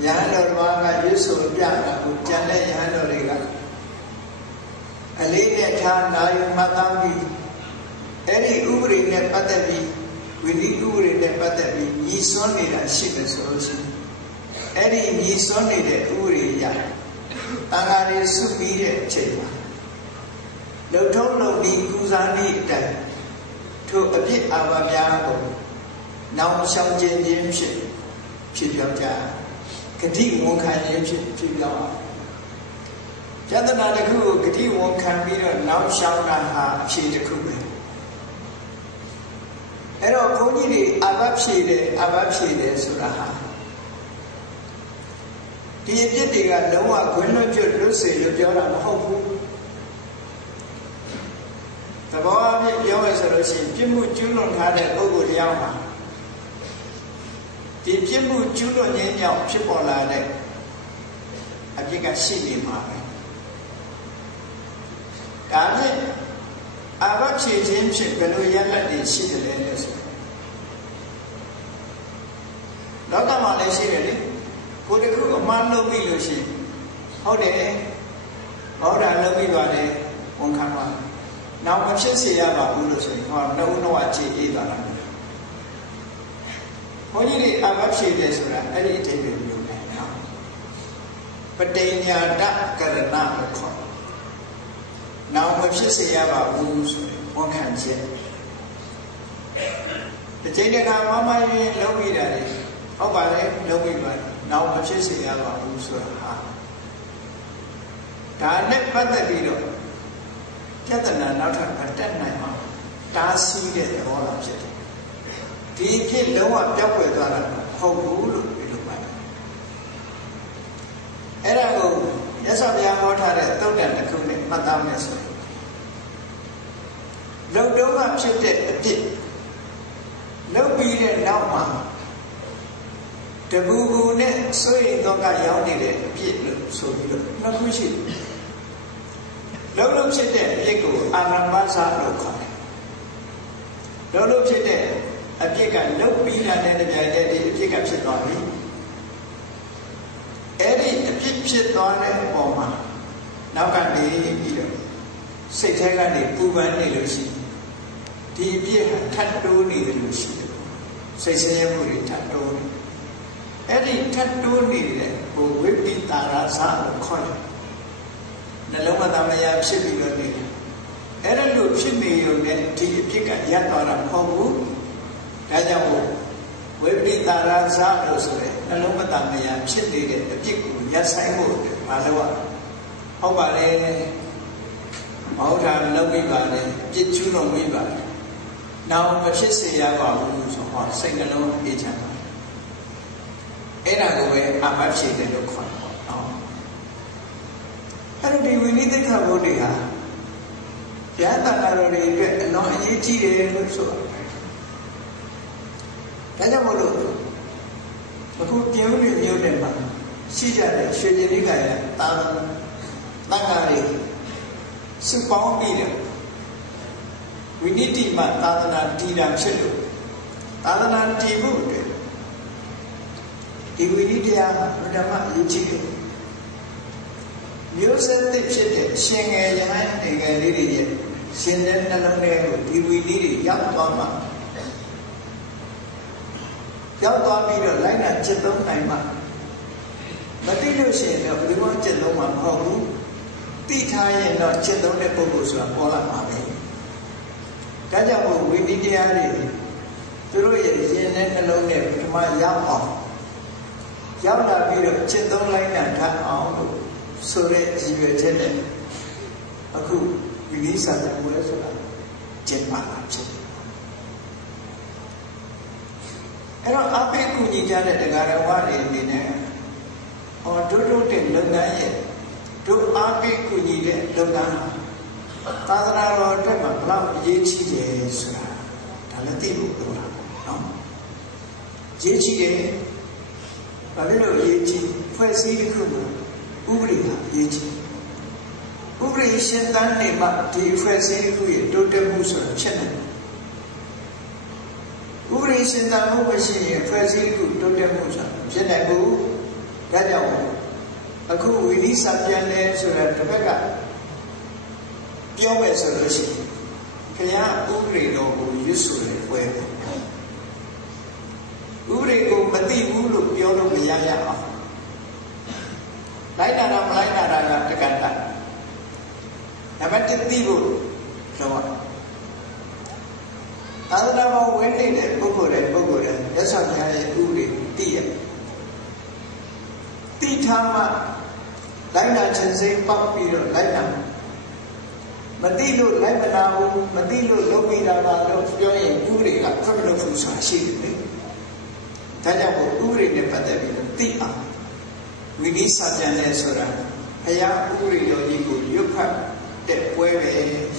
ရဟန်းတော်ဘာကရွတ်ဆိုပြတာကိုကြံတဲ့ရဟန်းတော်တွေကအလေးနဲ့ထားနာယူမှတ်သားပြီးအဲ့ဒီဥပဒေနဲ့ပတ်သက်ပြီးဝိနည်းဥပဒေနဲ့ပတ်သက်ပြီးညီစွန်းနေတာရှိတယ်ဆိုလို့ရှိရင်အဲ့ဒီညီစွန်းနေတဲ့ဥပဒေရတန်ဃာတွေစုပြီးတဲ့အချိန်မှာလုံထုံးလုံပြီးကုစားနည်းအတိုင်းထိုအပြစ်အာဘများကိုနောင်ရှောင်ကျင်ခြင်းဖြစ်ပြောကြဂတိဝန်ခံခြင်းဖြစ်ပြောပြဿနာတစ်ခုကိုဂတိဝန်ခံပြီးတော့နောက်ရှောင်တာဟာအဖြေတစ်ခုပဲအဲ့တော့ဘုန်းကြီးတွေအာဘဖြေတယ်ဆိုတာဟာဒီအပြစ်တွေကလုံးဝခွင့်လွတ်ကျွတ်လွတ်စေလို့ပြောတာမဟုတ်ဘူးသဘောအပြည့်ပြောရဆိုလို့ရှိရင်ပြစ်မှုကျူးလွန်ထားတဲ့ပုဂ္ဂိုလ်တရားမှာဒီပြစ်မှုကျူးလွန်ခြင်းကြောင့်ဖြစ်ပေါ်လာတဲ့အပြစ်ကရှိနေမှာပဲဒါဖြင့်အာဘဖြေခြင်းဖြင့်ဘယ်လိုရလဒ်တွေရှိတယ်လဲဆိုလောကမှာလည်းရှိတယ်လေကိုယ်တခုအမှားလုပ်ပြီလို့ရှိရင်ဟုတ်တယ်ဟောတာလုပ်ပြီးသွားတယ်ဝန်ခံပါနောက်မဖြစ်စေရပါဘူးလို့ဆိုရင်ဟောနှုတ်နှောကြည်အေးသွားတာ ုန်းကြီးတွေအာမဖြစ်တယ်ဆိုတာအဲ့ဒီအထိပ္ပယ်မျိုးပဲနော်ပဋိညာတကရဏလို့ခေါ်နောင်မဖြစ်စေရပါဘူးဆိုရင်ဝန်ခံချက်ဒီချိန်တခါမမရင်းလုံးမိတာလေဟုတ်ပါလေလုံးမိပါနောင်မဖြစ်စေရပါဘူးဆိုတာဟာဒါနဲ့ပတ်သက်ပြီးတော့ပြဿနာနောက်ထပ်မတက်နိုင်အောင်တားဆီးတဲ့သဘောလောက်ဖြစ်တယ်ဒီဖြစ်လုံးဝပြောက်ွယ်သွားတာမဟုတ်ဘူးလို့ပြောလို့ပါတယ်အဲ့ဒါကိုမြတ်စွာဘုရားဟောထားတဲ့သုတ်တန်တစ်ခုနဲ့မှတ်သားမယ်ဆိုရင်လုံတုံးကဖြစ်တဲ့အဖြစ်လုပ်ပြီးတဲ့နောက်မှာတပူပူနဲ့စိုးရိမ်တော့ကရောက်နေတဲ့အဖြစ်လို့ဆိုပြီးတော့နှစ်ခုရှိလုံးဖြစ်တဲ့အဖြစ်ကိုအာရမဇလို့ခေါ်တယ်လုံးဖြစ်တဲ့အဖြစ်ကလုတ်ပြီးတာနဲ့တပြိုင်တည်းဒီအဖြစ်ကဖြစ်သွားပြီအဲ့ဒီအဖြစ်ဖြစ်သွားတဲ့အပေါ်မှာနောက်ကနေပြီးတော့စိတ်ထဲကနေပူပန်နေလို့ရှိဒီအဖြစ်ဟာထပ်တိုးနေတယ်လို့ရှိတယ်စိတ်ဆင်းရဲမှုတွေထပ်တိုးနေအဲ့ဒီထပ်တိုးနေတဲ့ဟိုဝိပိတာရဇလို့ခေါ်တယ်နှလုံးမသားမယားဖြစ်ပြီးတော့နေတယ်အဲ့ဒါလို့ဖြစ်နေရုံနဲ့ဒီအဖြစ်ကရပ်သွားတာမဟုတ်ဘူးဒါကြောင့်ဝိပိတာရဇလို့ဆိုတဲ့နှလုံးမသားမယားဖြစ်နေတဲ့အဖြစ်ကိုရပ်ဆိုင်ဖို့မလုပ်ရဟုတ်ပါလေမဟုတ်တာလုပ်ပြီးပါလေပြစ်ချူးလို့ပြီးပါလေနောက်မဖြစ်စေရပါဘူးဆိုဟောစိတ်နှလုံးအေးချမ်းပါအဲ့ဒါကိုပဲအမှတ်ဖြစ်တယ်လို့ခေါ်တယ်နော်အဲ့ဒီဝိနည်းသိက္ခာဘုဒ္ဓဟာယတနာတော်တွေအတွက်အလွန်အရေးကြီးတယ်လို့ဆိုတာဒါကြောင့်မို့လို့အခုပြုံးနေမျိုးနဲ့မှာရှိကြတဲ့ရွှေကြည်လေးကရတာသံဃာတွေစုပေါင်းပြီးတယ်ဝိနည်းတိမှသာသနာတည်တာဖြစ်လို့သာသနာတည်ဖို့အတွက်ဒီဝိနည်းတရားဘုရားမအရေးကြီးတယ်မျိုးဆက်သစ်ဖြစ်တဲ့ရှင်ငယ်ရဟန်းငယ်လေးတွေရဲ့ရှင်တဲ့နှလုံးထဲကိုဒီဝိနည်းတွေရောက်သွားမှရောက်သွားပြီးတော့လိုက်နာจิตသုံးနိုင်မှမသိလို့ရှိရင်တော့ဘယ်လိုမှจิตသုံးမှာမဟုတ်ဘူးသိထားရင်တော့จิตသုံးတဲ့ပုဂ္ဂိုလ်ဆိုတာပေါ်လာမှာပဲဒါကြောင့်မို့ဝိနည်းတရားတွေသူတို့ရဲ့ရင်ထဲနှလုံးထဲပထမရောက်အောင်ရောက်လာပြီးတော့จิตသုံးလိုက်တာထပ်အောင်လို့ဆိုတဲ့ရည်ရွယ်ချက်နဲ့အခုဝိနည်းစာတပွဲဆိုတာကျင့်ပါမှာဖြစ်တယ်အဲ့တော့အပိကူညီကြတဲ့တရားတော်ဝါတွေအနေနဲ့ဟောတို့တဲ့လုပ်ငန်းရဲ့တို့အပိကူညီတဲ့လုပ်ငန်းသာသနာတော်အတွက်မှာဘလောက်အရေးကြီးတယ်ဆိုတာဒါလည်းသိဖို့လိုတာနော်ရေးကြီးတယ်ဘာဖြစ်လို့ရေးကြီးဖွဲ့စည်းတစ်ခုမှာဥပဒေဟာရေးကြီးဥပဒေရှင်းတန်းနေမှဒီဖွဲ့စည်းတစ်ခုရဲ့တိုးတက်မှုဆိုတာဖြစ်နိုင်တယ်ဥပဒေရှင်းတန်းမှုမရှိရင်ဖွဲ့စည်းတစ်ခုတိုးတက်မှုဆိုတာဖြစ်နိုင်ဘူးဒါကြောင့်အခုဝိနည်းစာပြန်လဲဆိုတာတစ်ဖက်ကပြောမယ်ဆိုလို့ရှိရင်ခရဥပဒေတော်ကိုရွတ်ဆိုတယ်ပွဲဥပဒေကိုမသိဘူးလို့ပြောလို့မရရအောင်လိုက်တာမလိုက်တာကတက္ကတာနံပါတ်1သိဖို့တော့သာသနာ့ဘဝဝင်နေတဲ့ပုဂ္ဂိုလ်တွေရသော်များရဲ့ဥပဒေသိရသိထားမှလိုက်တာခြင်းစိတ်ပေါက်ပြီးတော့လိုက်တာမသိလို့လိုက်မနာဘူးမသိလို့လုပ်မိတာပါလို့ပြောရင်ဥပဒေကခွင့်မလုပ်ဘူးဆိုတာရှိတယ်ဒါကြောင့်ဥပဒေနဲ့ပတ်သက်ပြီးသိအောင်ဝိနည်းစာပြန်လဲဆိုတာဘုရားဥပဒေတော်ကြီးကိုရွတ်ဖတ်တဲ့ပွဲပဲ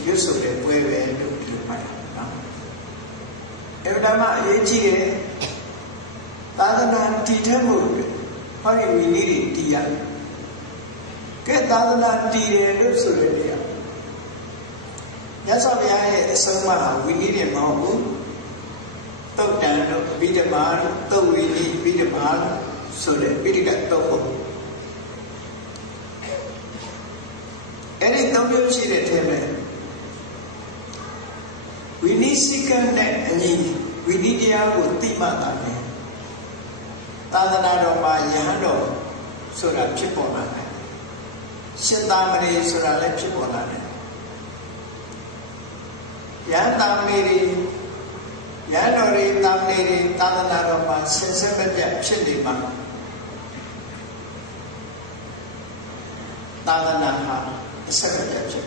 ရွတ်ဆိုတဲ့ပွဲပဲလို့ပြောပါတယ်နော်အဲ့ဒါမှအရေးကြီးတယ်သာသနာတည်တဲ့မှုဟောဒီဝိနည်းတွေတည်ရတယ်ကဲသာသနာတည်တယ်လို့ဆိုတဲ့နေရာမြတ်စွာဘုရားရဲ့အဆုံးအမဟာဝိနည်းတွေမဟုတ်ဘူးသုတ်တန်တို့ဗိဓမာတို့သုတ်ဝိနည်းဗိဓမာဆိုတဲ့ပိဋကတ်တော့ဟုတ်အဲ့ဒီသုံးမျိုးရှိတဲ့ထဲမှာဝိနည်းစည်းကမ်းနဲ့အညီဝိနည်းတရားကိုသိမှသာတယ် သာသနာတော်မှာယဟန်တော်ဆိုတာဖြစ်ပေါ်လာတယ်ရှင်သာမဏေဆိုတာလည်းဖြစ်ပေါ်လာတယ်ယဟန်သာမဏေတွေယဟန်တော်တွေသာမဏေတွေသာသနာတော်မှာဆင်ဆက်မပြတ်ဖြစ်နေမှာသာသနာဟာအဆက်မပြတ်ဖြစ်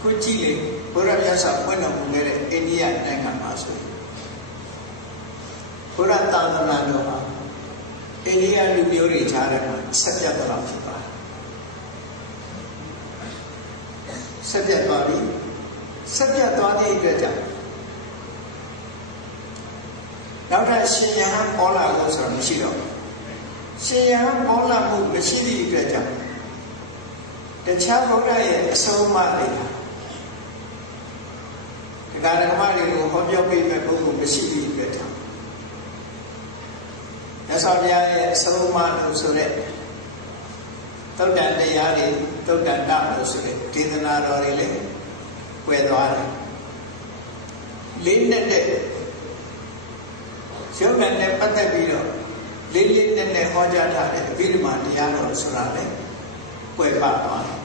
ခုကြည့်လေဘုရားမြတ်စွာဘုရားတော်မူခဲ့တဲ့အိန္ဒိယနိုင်ငံမှာဆိုရင်ဘုရားသာသနာတော်ဟာအိန္ဒိယလူမျိုးတွေကြားထဲမှာဆက်ပြတ်သွားဖြစ်ပါတယ်ဆက်ပြတ်သွားပြီဆက်ပြတ်သွားတဲ့အတွက်ကြောင့်နောက်ထပ်ရှင်ယဟန်ပေါ်လာလို့ဆိုတာမရှိတော့ဘူးရှင်ယဟန်ပေါ်လာမှုမရှိသည့်အတွက်ကြောင့်တခြားဘုရားရဲ့အဆုံးအမတွေဒါကဓမ္မတွေကိုဟောပြောပေးမဲ့ပုဂ္ဂိုလ်မရှိသည့်အတွက်ကြောင့်မြတ်စွာဘုရားရဲ့အဆုံးအမလို့ဆိုတဲ့သုတ္တန်တရားတွေသုတ္တန်တလို့ဆိုတဲ့ဒေသနာတော်တွေလည်းကွယ်သွားတယ်လေးနဲ့တဲ့ရုပ်နဲ့ပတ်သက်ပြီးတော့လေးလေးနဲ့နဲ့ဟောကြားထားတဲ့အဘိဓမ္မာတရားတော်ဆိုတာလည်းကွယ်ပသွားတယ်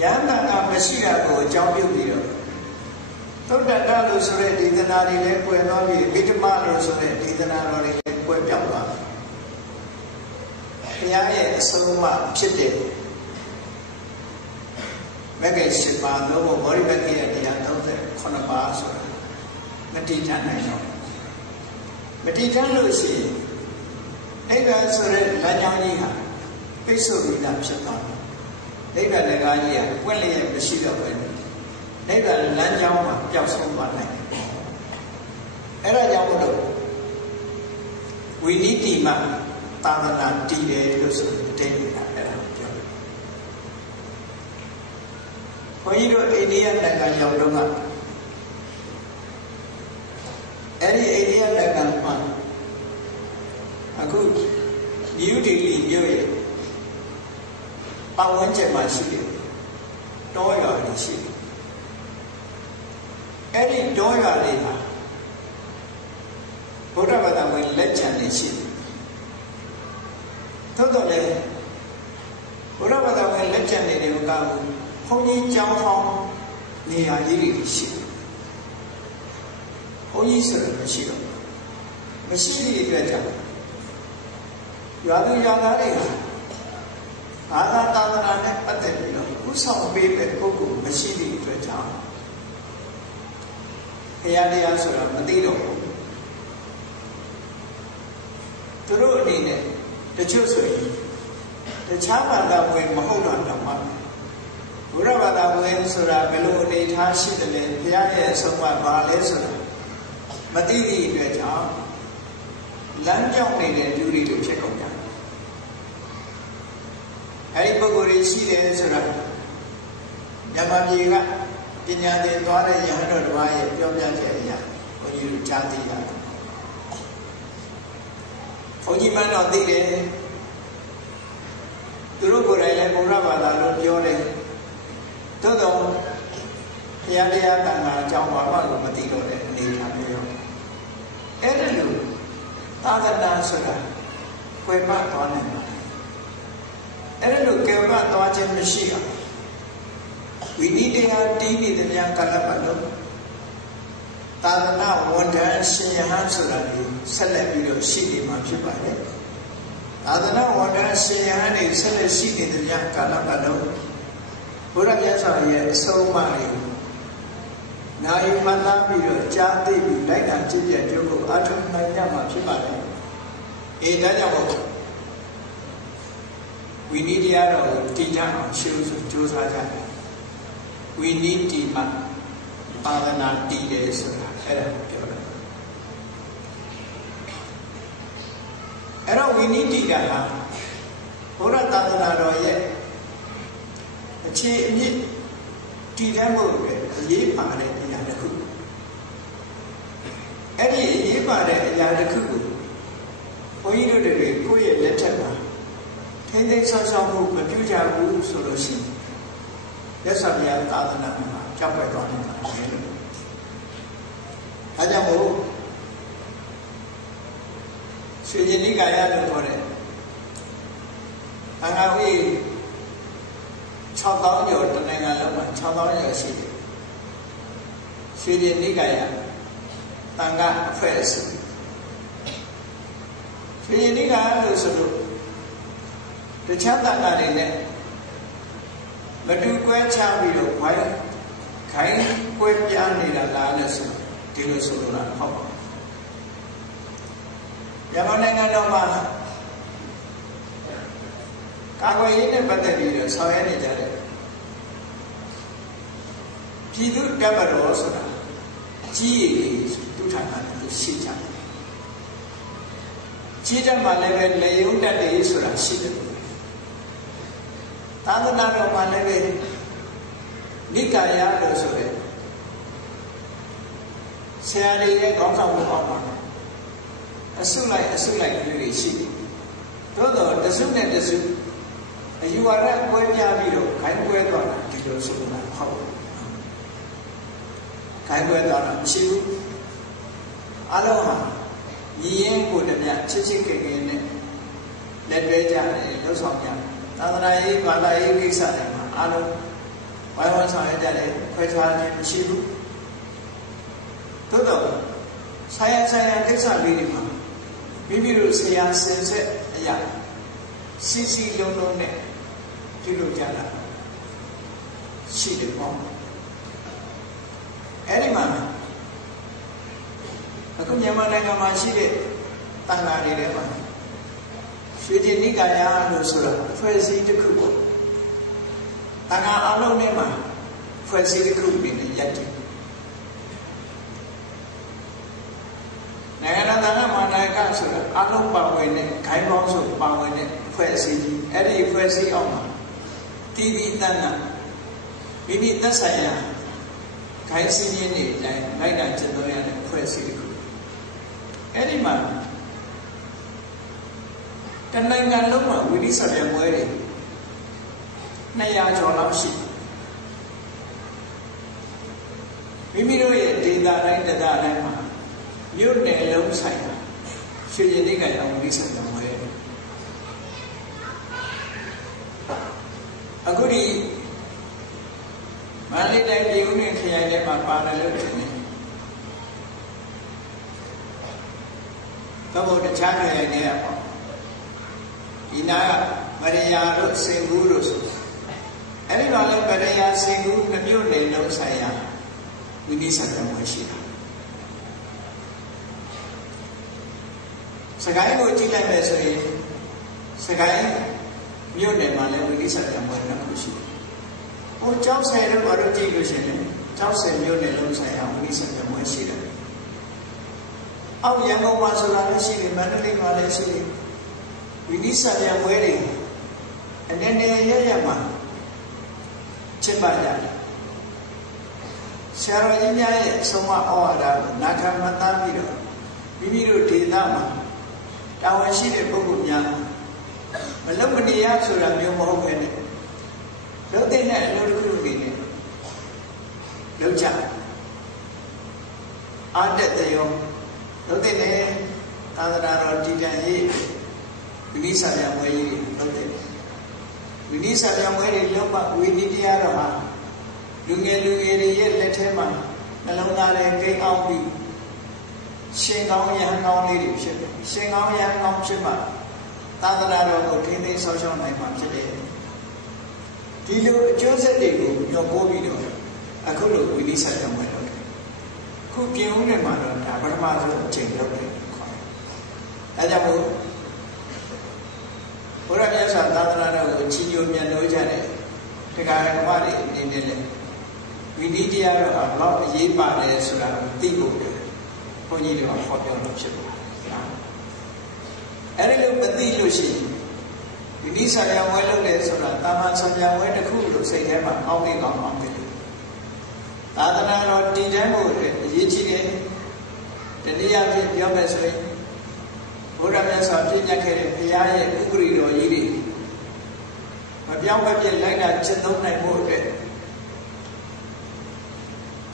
ယန္တာကမရှိတာကိုအကြောင်းပြုပြီးတော့သုတ္တတလို့ဆိုတဲ့ဒေသနာတွေလည်းကွယ်သွားပြီးအဘိဓမ္မာလို့ဆိုတဲ့ဒေသနာတော်တွေလည်းကွယ်ပြောက်သွားတယ်ဘုရားရဲ့အဆုံးအမဖြစ်တဲ့မဂ္ဂင်၈ပါးသို့မဟုတ်ဗောဓိမဂ္ဂင်ရဲ့တရား38ပါးဆိုတာမတည်ထနိုင်တော့မတည်ထလို့ရှိရင်နိဗ္ဗာန်ဆိုတဲ့လမ်းကြောင်းကြီးဟာပိတ်ဆို့ပြီးသားဖြစ်သွားတယ်နိဗ္ဗာန်လည်းကားကြီးကပွင့်လျက်မရှိတော့ဘူးနိဗ္ဗာန်လမ်းကြောင်းမှာပျောက်ဆုံးသွားနိုင်တယ်အဲ့ဒါကြောင့်မို့လို့ဝိနည်းတိမသာသနာတည်တယ်လို့ဆိုတဲ့တရားအဲ့ဒါပြောတယ်ဘုန်းကြီးတို့အိန္ဒိယနိုင်ငံရောက်တော့ကအဲ့ဒီအိန္ဒိယနိုင်ငံမှာအခုနယူးဒေလီမြို့ရဲ့ပတ်ဝန်းကျင်မှာရှိတယ်တောရွာတွေရှိတယ်အဲ့ဒီတောရွာတွေမှာဘုရားဘာသာဝင်လက်ကျန်နေရှိတယ်သို့တော်လည်းဘုရားဘာသာဝင်လက်ကျန်နေတယ်ကဘုန်းကြီးကျောင်းဟောင်းနေရာကြီးတွေရှိတယ်ဘုန်းကြီးဆိုတော့မရှိတော့မရှိတဲ့အတွက်ကြောင့်ရွာသူရွာသားတွေကဘာသာသာသနာနဲ့ပတ်သက်ပြီးတော့ဥဆောင်ပေးတဲ့ပုဂ္ဂိုလ်မရှိတဲ့အတွက်ကြောင့်ဘုရားတရားဆိုတာမသိတော့ဘူးသူတို့အနေနဲ့တချို့ဆိုရင်တခြားဘာသာဝင်မဟုတ်တော့တော့မှဘုရားဘာသာဝင်ဆိုတာဘယ်လိုအနေထားရှိတယ်လဲဘုရားရဲ့အဆုံးအမဘာလဲဆိုတာမသိသည့်အတွက်ကြောင့်လမ်းကြောင်းနေတဲ့လူတွေလိုဖြစ်ကုန်ကြတယ်အဲဒီပုဂ္ဂိုလ်တွေရှိတယ်ဆိုတာမြန်မာပြည်ကပညာသင်သွားတဲ့ယဟန်တော်တစ်ပါးရဲ့ပြောပြချက်အရဘုန်းကြီးတို့ကြားသိရတယ်ဘုန်းကြီးမှတော့သိတယ်သူတို့ကိုယ်တိုင်လည်းဘုရားဘာသာလို့ပြောတယ်သို့တော့ဘုရားတရားတန်ခါအကြောင်းဘာမှလို့မသိတော့တဲ့အနေအထားမျိုးရောအဲ့ဒါလို့သာသနာဆိုတာကွယ်မသွားနိုင်တယ်အဲ့ဒါလို့ကွယ်မသွားခြင်းမရှိအောင်ဝိနည်းတရားတည်နေတဲ့များကလပ်ပါလို့သာသနာဝန်ထမ်းရှင်ယဟန်ဆိုတာဒီဆက်လက်ပြီးတော့ရှိနေမှာဖြစ်ပါတယ်သာသနာဝန်ထမ်းရှင်ယဟန်တွေဆက်လက်ရှိနေတဲ့များကလပ်ပါလို့ဘုရားမြတ်စွာရဲ့အဆုံးအမတွေနာယီမှန်သားပြီးတော့ကြားသိပြီးလိုက်တာကြည့်ပြကြုပ်ကိုအထုံနိုင်ကြမှာဖြစ်ပါတယ်အေးဒါကြောင့်ဝိနည်းတရားတော်ကိုတည်ကြအောင်ရှင်းလို့ကြိုးစားကြတယ်ဝိနည်းတိမသာသနာတည်တယ်ဆိုတာအဲ့ဒါပြောတာအဲ့တော့ဝိနည်းတိကဟာဘုရားသာသနာတော်ရဲ့အခြေအမြစ်တည်တဲ့ဖို့ပဲအရေးပါတဲ့အရာတစ်ခုအဲ့ဒီအရေးပါတဲ့အရာတစ်ခုကိုဘုန်းကြီးတို့တွေကိုယ့်ရဲ့လက်ထက်မှာထိမ့်သိမ်းဆောက်ရှောက်မှုမပြုကြဘူးဆိုလို့ရှိရင်မြတ်စွာဘုရားသာသနာမှာကြောက်ပဲသွားနေတာပဲအဲကြောင့်မို့ ရင်နိကာယလို့ခေါ်တယ်သံဃာဝိ6000ကျော်တနိုင်ငံလုံးမှာ6000ကျော်ရှိတယ်ရွှေရင်နိကာယသံဃာအဖွဲ့အစည်းရွှေရင်နိကာယလို့ဆိုလို့တခြားသံဃာတွေနဲ့မတူကွဲခြားပြီးတော့ဝိုင်းခိုင်းကွဲပြားနေတာလားလို့ဆိုဒီလိုဆိုလို့လားဟုတ်ပါရမနိုင်ငံတော်မှာကာကွယ်ရေးနဲ့ပတ်သက်ပြီးတော့ဆောင်ရွက်နေကြတယ်ပြည်သူ့တပ်မတော်ဆိုတာကြီးရည်သူ့ဌာနတွေရှိကြတယ်ကြီးတဲ့မှာလည်းပဲလေယုံတက်တယ်ဆိုတာရှိတယ်သာသနာတော်မှာလည်းပဲနိကာယလို့ဆိုရဲဆရာတွေရဲ့ခေါင်းဆောင်မှုအောက်မှာအစုလိုက်မျိုးတွေရှိတယ်သို့တော့တစုနဲ့တစုအယူဝါဒကွဲပြားပြီးတော့ခိုင်းကွဲသွားတာဒီလိုဆိုတာဟုတ်ခိုင်းကွဲသွားတာမရှိဘူးအလုံးဟာညီရင်ကိုတည်းချစ်ချစ်ခင်ခင်နဲ့လက်တွဲကြတယ်လှုပ်ဆောင်ကြတယ်သာသနာရေးဘာသာရေးကိစ္စတွေမှာအလုံးဝိုင်းဝန်းဆောင်ရွက်ကြတယ်ခွဲခြားခြင်းမရှိဘူးသို့တော့ဆိုင်ရာကိစ္စလေးတွေမှာမိမိတို့ဆရာစင်ဆက်အရာစီစီလုံးလုံးနဲ့ပြုလုပ်ကြတာရှိတယ်ပေါ့အဲ့ဒီမှာအခုမြန်မာနိုင်ငံမှာရှိတဲ့တန်ခါတွေထဲမှာရွှေရင်နိကာယလို့ဆိုတာဖွဲ့စည်းတစ်ခုပေါ့တန်ခါအလုံးနဲ့မှာဖွဲ့စည်းတစ်ခုပြီးနေရက်တယ်နိုင်ငံတော်သံဃာ့မဟာနာယကဆိုတာအလုံးပါဝင်တဲ့ခိုင်ပေါင်းစုပါဝင်တဲ့ဖွဲ့စည်းကြီးအဲ့ဒီဖွဲ့စည်းအောင်မှာတီတီတန်းတန်းမိမိသက်ဆိုင်ရာခိုင်စည်းရင်းတွေတိုင်းလိုက်တာကျင့်သုံးရတဲ့ဖွဲ့စည်းတစ်ခုအဲ့ဒီမှာတနိုင်ငံလုံးမှာဝိနည်းစာပြန်ပွဲတွေ200ကျော်လောက်ရှိမိမိတို့ရဲ့ဒေသတိုင်းဒေသတိုင်းမှာမြို့နယ်လုံးဆိုင်ရာရွှေရင်နိကာယဝိနည်းစာပြန်ပွဲအခုဒီမန္တလေးတိုင်းပြည်ဦးနဲ့ခရိုင်ထဲမှာပါတယ်လို့ထင်တယ်တော့တခြားခရိုင်တွေကပေါ့ဒီနာကမရယာတို့စင်ကူးတို့ဆိုအဲ့ဒီတော့လည်းမရယာစင်ကူး2မြို့နယ်လုံးဆိုင်ရာဝိနည်းစာပြန်ပွဲရှိတာစကိုင်းကိုကြည့်လိုက်မယ်ဆိုရင်စကိုင်းမြို့နယ်မှာလည်းဝိနည်းစာပြန်ပွဲတစ်ခုရှိတယ်။ဟိုကျောင်းဆယ်တို့ဘာလို့ကြည့်လို့ရှိရင်ကျောင်းဆယ်မြို့နယ်လုံးဆိုင်ရာဝိနည်းစာပြန်ပွဲရှိတယ်။အောက်ရန်ကုန်မှာဆိုတာလည်းရှိတယ်မန္တလေးမှာလည်းရှိတယ်ဝိနည်းစာပြန်ပွဲတွေအနေနဲ့ရမှာကျင့်ပါကြတယ်။ဆရာတော်ကြီးများရဲ့အဆုံးအမဩဝါဒကိုနာခံမှတ်သားပြီးတော့မိမိတို့ဒေသမှာတာဝန်ရှိတဲ့ပုဂ္ဂိုလ်များမလုံမနေရဆိုတာမျိုးမဟုတ်ပဲနဲ့လုံးတဲ့အလုပ်တစ်ခုအနေနဲ့လုပ်ကြအားတက်တဲ့ရောလုံးတဲ့သာသနာတော်တည်တံ့ရေးဝိနည်းစာပြန်ပွဲကြီးလုပ်တဲ့ဝိနည်းစာပြန်ပွဲတွေလုံးဝဝိနည်းတရားတော်ဟာလူငယ်တွေရဲ့လက်ထဲမှာနှလုံးသားနဲ့ကိန်းအောင်ပြီးရှင်ကောင်းရဟန်းကောင်းလေးတွေဖြစ်တယ်ရှင်ကောင်းရဟန်းကောင်းဖြစ်မှသာသနာတော်ကိုထိန်းသိမ်းဆောင်ရှောက်နိုင်မှာဖြစ်တယ်ဒီလိုအကျိုးဆက်တွေကိုညှော်ပိုးပြီးတော့အခုလိုဝိနည်းစာပြန်ပွဲလုပ်တယ်ခုပြင်ဦးနယ်မှာတော့ဒါပထမဆုံးအချိန်လုပ်တယ်ခေါ်တယ်အဲကြောင့်မို့ဘုရားမြတ်စွာသာသနာတော်ကိုချီးကျူးမြတ်လို့ကြတယ်တရားဓမ္မတွေအနေနဲ့လည်းဝိနည်းတရားတော်အလောက်အရေးပါတယ်ဆိုတာသိဖို့ဘုန်းကြီးတွေကဟောပြောလို့ဖြစ်ပါတယ်အဲ့ဒီလိုမသိလို့ရှိရင်ဝိနည်းစာပြန်ပွဲလုပ်တယ်ဆိုတာတာမန်စာပြန်ပွဲတစ်ခုလို့စိတ်ထဲမှာအောင်းမိကောင်းအောင်တယ်သာသနာတော်တည်တံ့ဖို့အတွက်အရေးကြီးတယ်တနည်းအားဖြင့်ပြောမယ်ဆိုရင်ဘုရားမြတ်စွာပြည့်ညတ်ခဲ့တဲ့ဘုရားရဲ့ဥပရိတော်ကြီးတွေမပြောင်းမပြည့်လိုက်တာကျင့်သုံးနိုင်ဖို့အတွက်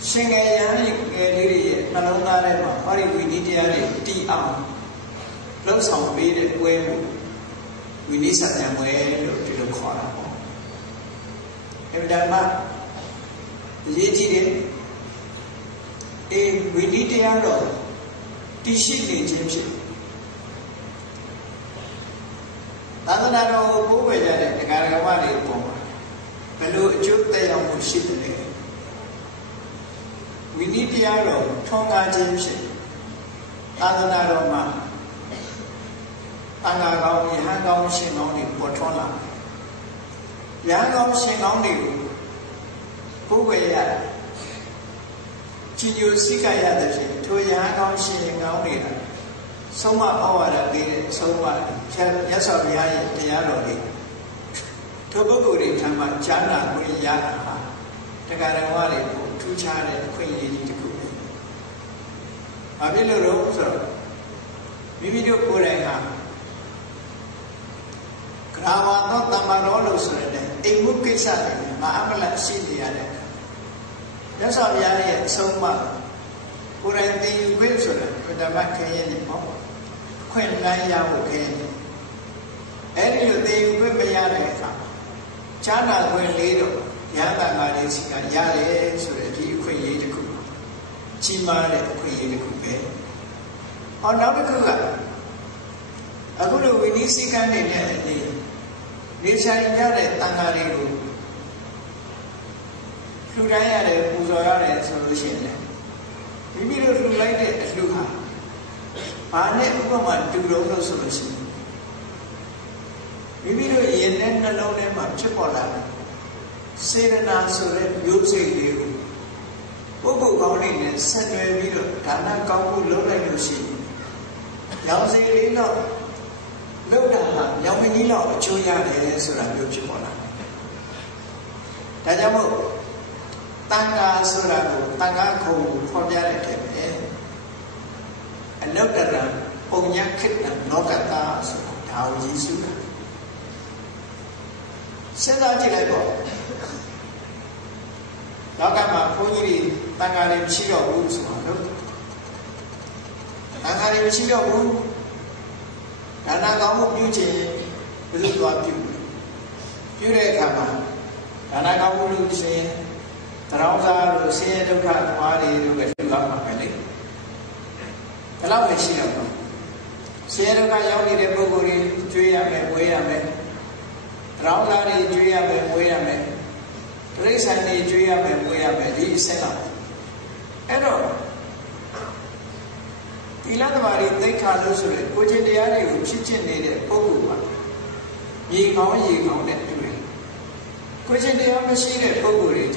ရှင်ငယ်ရဟန်းငယ်လေးတွေရဲ့နှလုံးသားထဲမှာဟောဒီဝိနည်းတရားတွေတည်အောင်လှ lâu xong biết được quê vì đi sạch nhà mới được thì được khó lắm em đang mà dễ chi đến vì đi theo rồi đi xin thì chiếm xin ta đã đâu bố về nhà để cái mà để bỏ cái lựa trước đây là một xin này vì đi theo rồi thông qua chiếm xin ta đã đâu mà ta là cầu thì hai cầu xin ông thì bỏ trốn lại giá cầu xin ông thì bố về nhà chỉ nhiều sĩ cái nhà đấy thôi giá cầu xin ông thì sống mà bao giờ đi sống mà giá sao thì ai thì giá rồi đi thôi bố cụ đi tham mà chán là cũng giá à cái này hoa thì thu cha đấy khuyên gì thì cũng à biết lâu rồi rồi video cô này à Rawa nó tama đó đâu rồi đấy, em muốn cái sao này mà anh lại xin gì à đấy, nếu sao vậy này xong mà cô này thì quên rồi đấy, cô ta bắt cái gì đó, quên lại giao một cái, ấy điều thì quên bây giờ này cả, chán là quên lấy rồi, nhà ta mà đi xin cái nhà đấy rồi thì quên gì được cũng, chỉ mà đấy quên gì được cũng vậy, còn nói với cô là, ở cái điều này xin cái này này nếu sai ra để tăng ra đi luôn, lúc đấy là để bù rồi để solution này, vì bây giờ lúc đấy để lúc hà, mà nếu cũng mà từ đầu là solution, vì bây giờ hiện nay nó lâu nay mà chưa bỏ lại, xe na số đấy yếu xe đi luôn, bố cụ bảo này này xe về bây giờ khả năng cao cụ lâu nay nhiều gì, giáo xe đi đâu lâu đã nhau mới nghĩ là chưa ra để sửa làm điều chỉ bỏ lại. Tại sao mà tăng ca sửa làm tăng ca không phong gia để thế này, anh nói rằng ông nhắc khích là nó cả ta sửa thảo gì sửa. Sẽ ra chỉ lại bỏ. Đó cả mà cô như đi tăng ca đem chi đầu uống sửa đâu, tăng ca đem chi đầu uống đã đang có một chương trình ví dụ là kiểu đây cả mà đã đang có một chương trình trao ra rồi xe đâu cả qua đi rồi cái thứ mà phải lấy cái nào phải xin đâu xe đâu cả giao đi để bố đi chơi à mẹ quê à mẹ trao ra đi chơi à mẹ quê à mẹ rồi sang đi chơi à mẹ quê à mẹ đi xe nào hết rồi thì là tụi mình thấy khá là sôi nổi, cô chơi đĩa này cũng chích chích này để bố cụ mà, gì ngóng để tụi mình, cô chơi đĩa nó xí để bố cụ để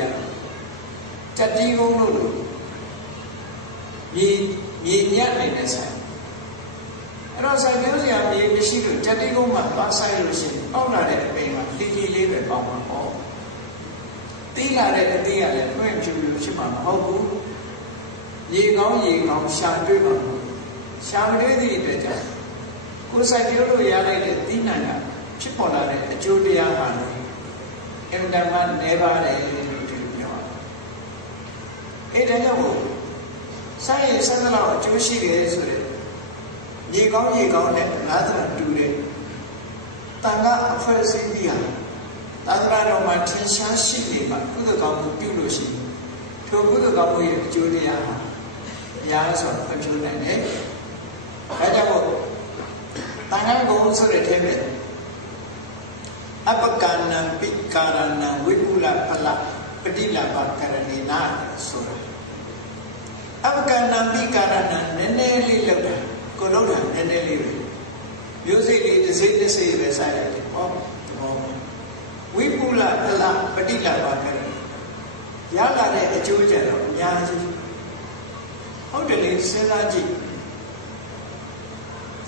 chặt đi không đâu được, gì nhát này để sai, rồi sai điều gì à gì xí được chặt đi không mà bắt sai rồi xí, ông là để mình mà đi lấy về phòng mà có, tí là để tí là để mấy em chịu được chứ mà không cú, gì ngóng sang chơi mà sáng đấy thì để cho cô sai điều đó giờ này để tin này là chip bỏ lại để cho đi ăn mà em đang ăn nè ba để nhỏ ấy đấy là bộ sai là chú sĩ cái rồi gì có để lá là chủ đề tăng á phải xin đi à tăng ra đâu mà thiên sáng sĩ đi mà cứ được có một tiêu đồ sĩ thôi cứ được có một chú đi ăn giá rồi phải chú này đấy cái gì bộ tăng á cũng số để thêm đấy apakanam pikaranam vipula phala padila bakaranina số apakanam pikaranam nene li lâu rồi cô lâu rồi nene li rồi biểu gì thì gì về sai lại vipula phala padila bakaranina giá là để chú trẻ rồi nhà gì không để lấy xe ra gì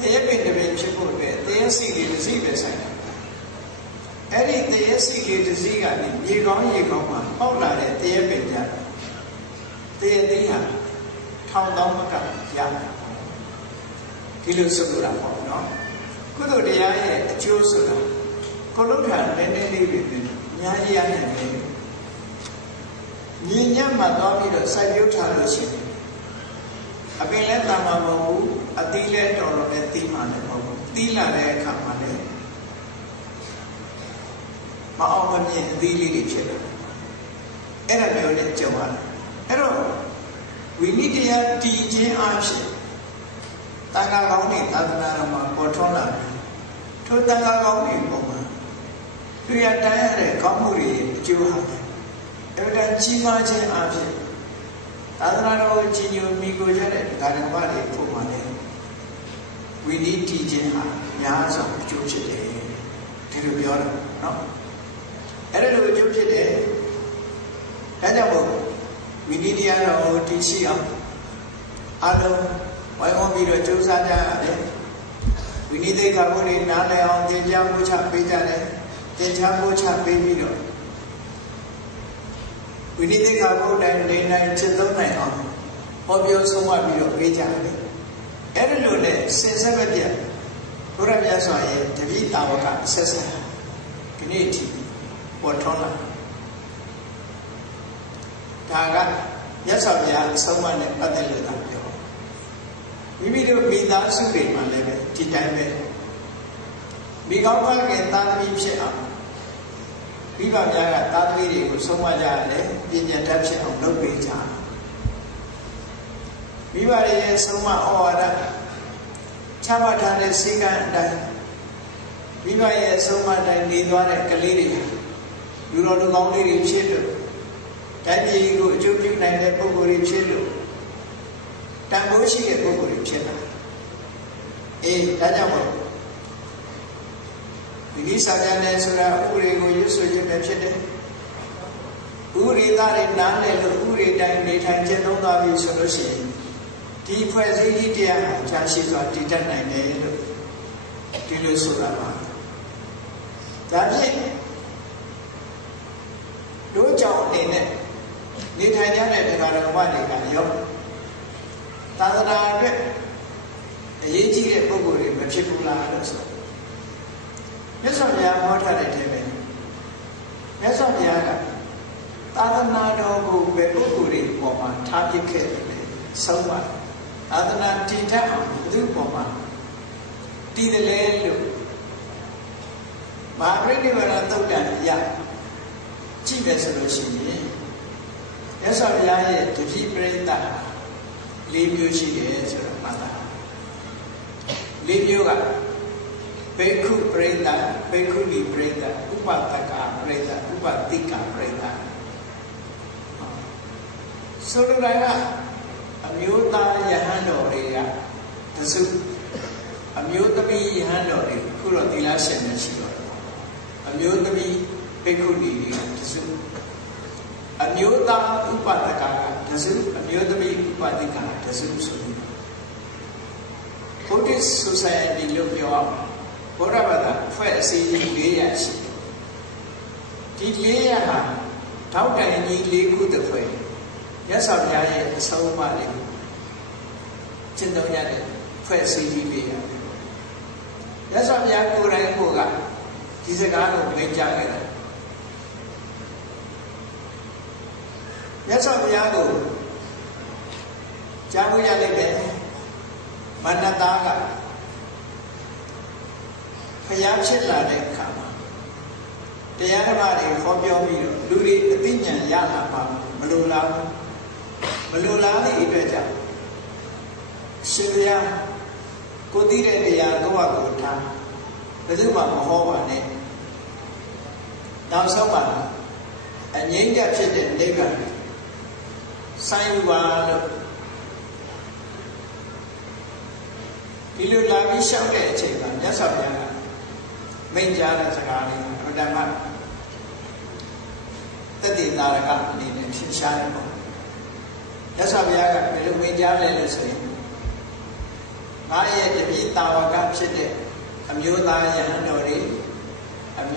thế bên đây chỉ có về thế gì thì gì về sai ấy thì thế gì thì gì cả đi gì có mà không là để thế bên nhà thế tí hả thâu đóng mất cả giá thì được sự là không đó cứ tôi đi ai chưa sự là có lúc hẳn nên đi về nhà gì anh này nhìn nhá mà đó đi được sai biểu trả lời chuyện à bên lên tam mà mẫu à tí lên đó là tí mà này mẫu tí là để khám mà đấy mà ông vẫn nhìn tí lý đi chết rồi ấy là điều này châu Á ấy rồi vì lý đi là tí chế áp sĩ ta ngã góng này ta ta mà có trốn làm thôi ta ngã góng này cũng mà tuy là trái này có một gì chưa học ấy là chi mà chế áp sĩ ta ta đâu chỉ nhiều mi cô cho này cả những bạn ấy phụ mà đấy vì lý tí chế áp nhà sống chú chế đấy thì được biết rồi nó ấy là được chú chế đấy cái nào bộ vì lý đi ăn rồi tí xí không alo mọi người bây giờ chú sa ra đấy vì lý đây cả bọn đi nán lại ông tiền trang mua chạp bây giờ đấy tiền trang mua chạp bây giờ vì lý đây cả bọn này chân tốt này ông họ biểu sống mà bây giờ bây giờ đấy ấy là luôn đấy sẽ bây giờ bữa nay bây giờ thì vì tao cả sẽ cái này thì bỏ thon lại thà cái nhất sau giờ sống mà này bắt đầu làm vì bây giờ mình đã suy nghĩ mà lấy về chỉ trái về vì có cái ta bị sẽ ăn vì bao giờ là ta bị thì cuộc sống mà giờ đấy vì nhà ta sẽ ăn đâu bị trả vì vậy thì sống mà ở đó cha bà thằng này sinh ra đây vì vậy sống mà đây đi qua đây cái gì dù nó được ngon đi chết được cái gì của chú chú này để bố đi chết được đang bố trí cái bố đi chết là đã nhau rồi vì lý sao ra này số ra u đi của yếu số cho đẹp chết đấy u đi ta đi nán này rồi u đi đang đi thành chết đông ta vì số đó xí thì phải gì đi đi à cha xí rồi đi chân này này rồi đi lối số ra mà giá trị đối trọng này đi thành nhá này thì là đồng quan để cả giống ta ra cái gì chỉ để bố đi mà chỉ cũng là được rồi nhất sau nhà mua thay để thế này nhất sau nhà là ta na đâu cũng về bố đi bỏ mà tham dự cái sống mà ta na chỉ chắc thứ bỏ mà đi lên được mà cái này là tôi đã nhận chỉ về sự lo xin nhé nhất sau nhà thì chỉ bên ta lý biểu sĩ để cho mà ta lý biểu à Bhikkhu Preta, Bhikkhuni Preta, Upataka Preta, Upatika Preta. Số lúc đấy là miếu ta Yahan đồ đi ạ. Thật sự miếu ta bi Yahan đồ đi, khu đồ tì lá sen là chỉ rồi. Miếu ta bi Bhikkhuni đi thật sự. Miếu ta Upataka thật sự, miếu ta bi Upatika thật sự sự. Buddhist society lúc đó bố ra bà ta phải xây dựng lễ nhà sĩ thì lễ nhà hà tháo cái như lễ của tự phải nhớ sau nhà này sau mà đi trên đầu nhà này phải xây dựng lễ nhà nhớ sau nhà cô này cô gà thì sẽ gà một bên cha này nhớ sau nhà cô cha của nhà này bé mà ta cả phải dám chết là để khả mà để ăn mà để khó biểu mi rồi lưu đi cái tin nhắn giá là mà lưu lá thì ít ra sinh ra cô tí đây để ăn có vào cổ tham cái thứ mà ho vào này nào sau mà nhớ ra chết đến đây gần sai qua được đi lưu lá biết sao để chạy vào nhớ sao nhà mình ra là chắc là nó đang ăn tất nhiên là cái này nên xin sai rồi nhớ sao bây giờ cái lúc mình ra lên là gì nói về cái tàu cái chuyện đấy vô ta Yahan đồ đi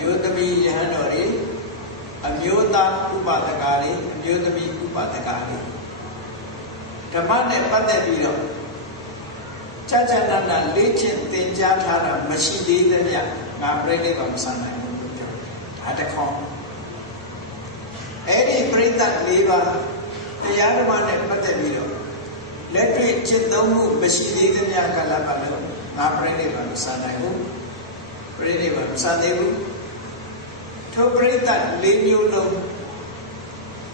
vô ta bi Yahan đồ đi vô ta Upataka đi vô ta bi Upataka đi cái mắt này bắt đầu bị rồi cha cha là lý chuyện tiền gia thà là mà chỉ đi đến nhà ngã bơi đi bằng sàn này đã được không? Ấy đi bơi tạt đi vào thì giá nó mà này bắt đầu bị rồi lấy chuyện chiến đấu mu mà chỉ đi đến nhà cả là bạn đâu ngā Pariနိဗ္ဗာန်မစနိုင်ဘူးPariနိဗ္ဗာန်မစသေးဘူးထိုပရိသတ်၄မျိုးလုံး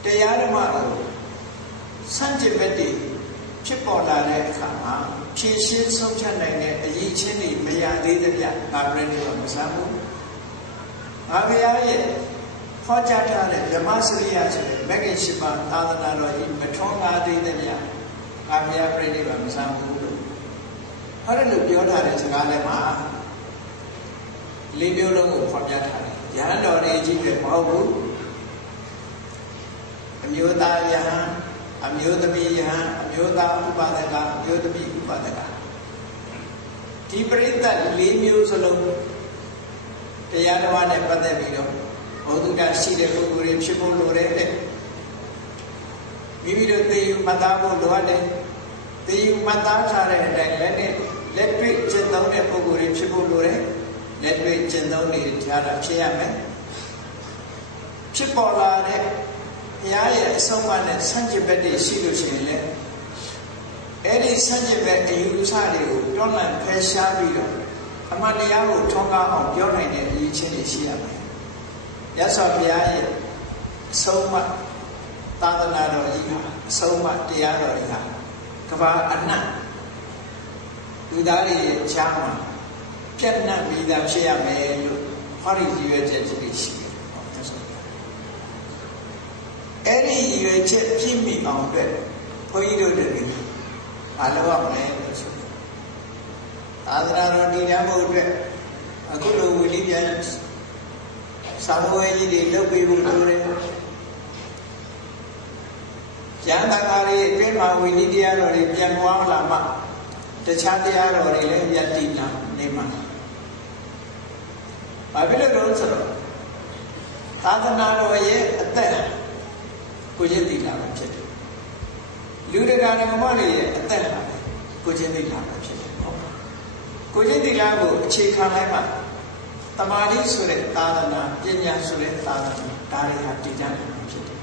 တရားဓမ္မကိုစံကျင်ဘက်တွေဖြစ်ပေါ်လာတဲ့အခါမှာဖြည့်ရှင်းဆုံးဖြတ်နိုင်တဲ့အရေးချင်းတွေမရသေးတဲ့ပြငါပြည့်နေတော့မစားဘူးငါဘုရားရဲ့ဟောကြားထားတဲ့ဓမ္မစရိယဆိုတဲ့မဂ္ဂင်၈ပါးသာသနာတော်ကြီးမထွန်းကားသေးတဲ့ပြငါဘုရားပြည့်နေပါမစားဘူးလို့ဟောတယ်လို့ပြောထားတဲ့စကားထဲမှာ၄မျိုးလုံးကိုဖော်ပြထားတယ်ယဟန်တော်တွေကြီးတွေမဟုတ်ဘူးအမျိုးသားယဟန်အမျိုးသမီးယဟန်အမျိုးသားဥပါဒကအမျိုးသမီးဥပါဒကဒီပရိသတ်၄မျိုးစလုံးတရားတော်နဲ့ပတ်သက်ပြီးတော့ဘုဒ္ဓကရှိတဲ့ပုဂ္ဂိုလ်တွေဖြစ်ဖို့လိုတယ်တဲ့မိမိတို့သိယူမှတ်သားဖို့လိုအပ်တယ်သိယူမှတ်သားထားတဲ့အတိုင်းလက်တွေ့ကျင့်သုံးတဲ့ပုဂ္ဂိုလ်တွေဖြစ်ဖို့လိုတယ်လက်တွေ့ကျင့်သုံးနေကြတာဖြစ်ရမယ်ဖြစ်ပေါ်လာတဲ့ဘုရားရဲ့အဆုံးအမနဲ့ဆန့်ကျင်ဘက်တွေရှိလို့ရှိရင်လည်းအဲ့ဒီဆန့်ကျင်ဘက်အယူအဆတွေကိုတွန်းလှန်ဖယ်ရှားပြီးတော့အမှန်တရားကိုထွန်းကားအောင်ပြောနိုင်တဲ့အရေးချင်းတွေရှိရမယ်။ရသော်ဘုရားရဲ့အဆုံးအမသာသနာတော်ကြီးဟာအဆုံးအမတရားတော်ကြီးဟာကမ္ဘာအနှံ့လူသားတွေရဲ့ချမ်းမှာပြည့်နှံ့ပြီးသားဖြစ်ရမယ်လို့ဟောဒီရည်ရွယ်ချက်ကြီးရှိတယ်အဲ့ဒီရည်ရွယ်ချက်ပြည့်မီအောင်အတွက်ဘုန်းကြီးတို့တွေဘာလုပ်ရမလဲလို့ဆိုသာသနာတော်တည်ရဖို့အတွက်အခုလိုဝိလိပြန်စာမဝဲကြီးတွေလုပ်ပေးဖို့လိုတယ်ကျမ်းသာကားတွေအတွင်းမှာဝိနည်းတရားတော်တွေပြန်ပွားလာမှတခြားတရားတော်တွေလည်းယက်တည်လာနေမှာဘာဖြစ်လို့လဲဆိုတော့သာသနာတော်ရဲ့အသက်ကိုချင်းသိလာမှာဖြစ်တယ်လူတရားဓမ္မတွေရဲ့အသက်ဟာကိုချင်းသိလာမှာဖြစ်တယ်ကိုချင်းသိလာကိုအခြေခံလိုက်မှတမာတိဆိုတဲ့သာသနာပညာဆိုတဲ့သာသနာဒါတွေဟာတည်ကြတယ်ဖြစ်တယ်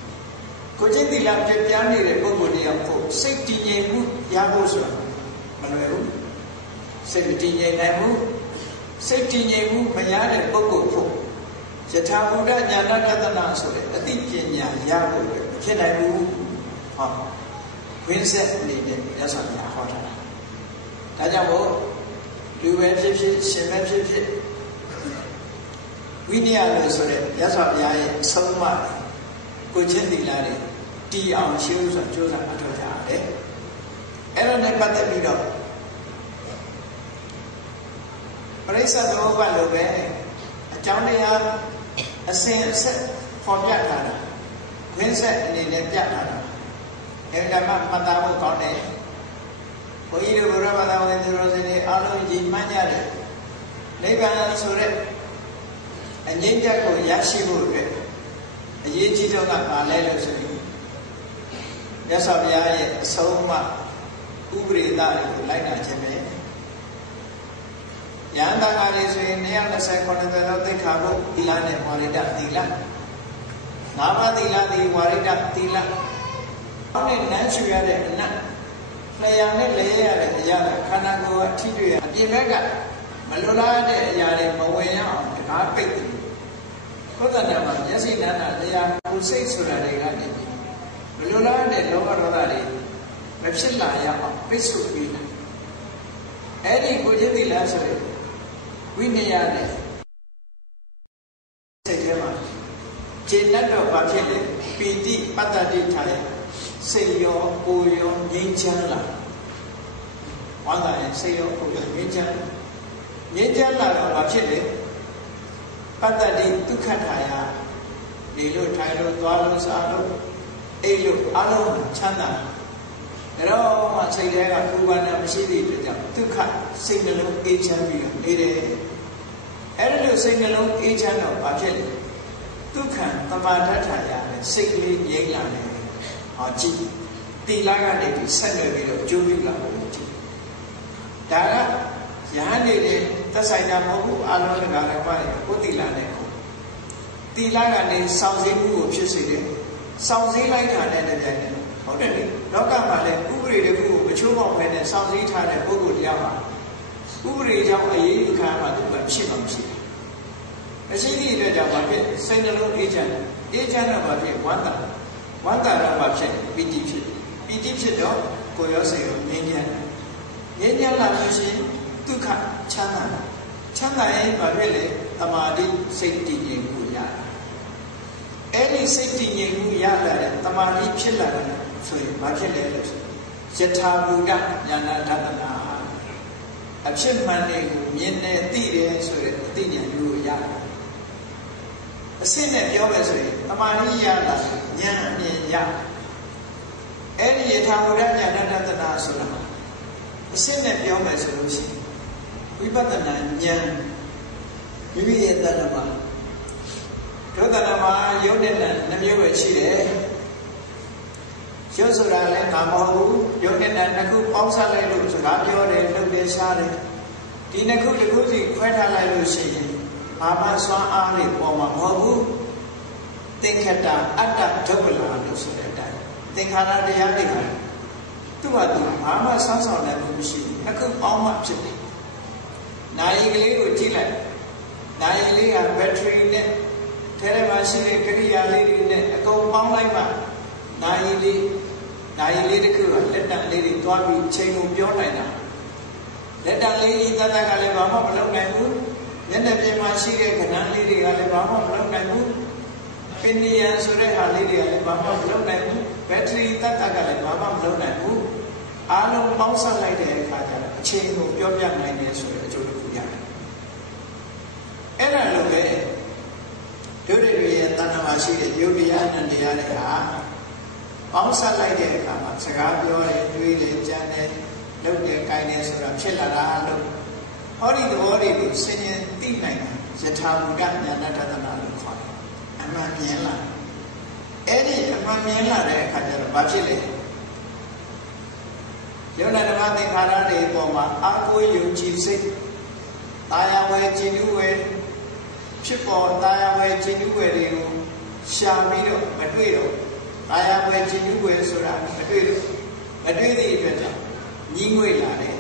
ကိုချင်းသိလာပြပြနေတဲ့ပုဂ္ဂိုလ်တရားဖို့စိတ်တည်ငြိမ်မှုရဖို့ဆိုတာမလွယ်ဘူးစိတ်တည်ငြိမ်နိုင်မှုစိတ်တည်ငြိမ်မှုမရတဲ့ပုဂ္ဂိုလ်ဖို့ယထာဘုဒ္ဓဉာဏတတနာဆိုတဲ့အသိပညာရဖို့ဖြစ်နိုင်ဘူးဟောဝိဇ္ဇအနေနဲ့ရသော်ပြဟောတာဒါကြောင့်မို့လူပဲဖြစ်ဖြစ်ရှင်ပဲဖြစ်ဖြစ်ဝိနည်းလို့ဆိုတဲ့ရသော်ပြရဲ့အဆုံးအမကိုချင်းသီလတွေတည်အောင်ရှင်းဥစွာကြိုးစားအထောက်ကြရတယ်အဲ့ဒါနဲ့ပတ်သက်ပြီးတော့ပရိစ္ဆေသမုပ္ပါဒ်လိုပဲအကြောင်းတရားအစဉ်အဆက်ဖော်ပြထားတာဝိဇ္ဇအနေနဲ့ပြထားတာအဲ့ဒါမှမှတ်သားဖို့ကောင်းတယ်ဘုန်းကြီးတို့ဘုရားဘာသာဝင်သူတော်စင်တွေအားလုံးကြီးမှန်းကြတယ်နိဗ္ဗာန်ဆိုတဲ့အငြိမ့်ချက်ကိုရရှိဖို့အတွက်အရေးကြီးဆုံးကဘာလဲလို့ဆိုရင်မြတ်စွာဘုရားရဲ့အဆုံးအမဥပရိသတွေကိုလိုက်နာခြင်းပဲယဟန်တန်ဃာတွေဆိုရင်229လောက်သိက္ခာပုဒ်သီလနဲ့ဝါရိတသီလငါးပါးသီလသည်ဝါရိတသီလဟောနဲ့နန်းရှူရတဲ့အနတ်လျှာနဲ့လဲရတဲ့အရာခန္ဓာကိုယ်အထိတွေ့ရအပြင်ဘက်ကမလွတ်လားတဲ့အရာတွေမဝင်ရအောင်တကားပိတ်တယ်ကိုယ်တဏ္ဍာမှာမျက်စိနန်းတာတရားကိုယ်စိတ်ဆိုတာတွေကနေမလွတ်လားတဲ့လောဘဒေါသတွေမဖြစ်လာရအောင်ပိတ်ဆို့ပြီးလာအဲ့ဒီကိုချင်းသီလဆိုရင်ဝိနည်းနဲ့စိတ်ထဲမှာခြေလက်တော့ဘာဖြစ်လဲပီတိပတ္တတိထားတဲ့စိတ်ရောကိုယ်ရောငြိမ်းချမ်းလာဝမ်းသာရင်စိတ်ရောကိုယ်ရောငြိမ်းချမ်းလာတော့ဘာဖြစ်လဲပတ္တတိဒုက္ခထာယနေလို့ထိုင်လို့သွားလို့စားလို့အိပ်လို့အလုံးချမ်းသာအဲ့တော့မှစိတ်ထဲကပူပန်တာမရှိသေးတဲ့ကြောင့်ဒုက္ခစိတ်နှလုံးအေးချမ်းပြီးနေတယ်အဲ့ဒါလို့စိတ်နှလုံးအေးချမ်းတော့ဘာဖြစ်လဲဒုက္ခသမာဓိထာယစိတ်ကလေးငြိမ်းလာတယ်ဟောကြည့်သီလကနေပြီးဆက်နွယ်ပြီးတော့ကျိုးပြုလာဖို့ကြည့်ဒါကယဟန်နေတယ်သက်ဆိုင်တာမဟုတ်ဘူးအလုံးတကာလည်းပါတယ်ကိုသီလနဲ့ကိုသီလကနေစောင့်စည်းမှုကိုဖြစ်စေတယ်စောင့်စည်းလိုက်တာနဲ့တပြိုင်နက်ဟုတ်တယ်လေလောကမှာလည်းဥပဒေတစ်ခုကိုမချိုးဖောက်ဘဲနဲ့စောင့်စည်းထားတဲ့ပုဂ္ဂိုလ်တရားပါ Ubri Jam Ayi Kama, but Chimamshi. A city that Jamapi, Saint Alone agent, agent about it, one time about it, Egyptian dog, Koyoseo, Indian. Indian machine, Tuka, Chana. Chana, Babele, Tamadi, safety in Guya. Any safety in Guya, Tamadi Chilla, so Bachelet, Zeta Buddha, Yana Dana. A chip money, Yene, Tire, so Dinian Guya. A sinner, Yovese, Tamadi Yana, Yan. Any Tamuran Yana Dana Solana. A sinner, Yovese. We but the Nan, maybe at Danama. Todanama, Yonan, Namu Chile. Josura, Namo, Yonan and Naku, Omsa Lalu, Rabio, and Lubi Sari. Dinaku, the Guzi, Queta Lalusi, Mama Swan Ali, Woma Mobu. Think at that Tobula, think Hana de Yadiha. Tuatu, Mama Sanson, Naku, Oma Chili. Naigli would Chile. Naigli a battery net, Telemashine, Kariali net, a compound like that. Naigli the Kura, let that lady Twabi chain of Jonah. Let that lady that I Alabama belong Namu, then the Mashire can lady Alabama belong Namu, Penny and Sureha lady Alabama belong Namu, battery that I Alabama belong Namu, Alum Mousa like a chain of Jonah 9 years. And I look at it. Today, Tanamashi, Yudia and the other. Also, like it, Sagabio, Julie, Janet, look at kindness of Chilla. Holy the body, singing Tina, Zetam Ganya, Natana, and Maniela. Eddie and Maniela, they cut a bachile. Yonamati Harade, Boma, Aku, you chief. Tayaway Chinuwe, Chipo, Tayaway Chinuwe, Shamino, Madrido, Tayaway Chinuwe, Sura, Madridi, Ningwe Lade,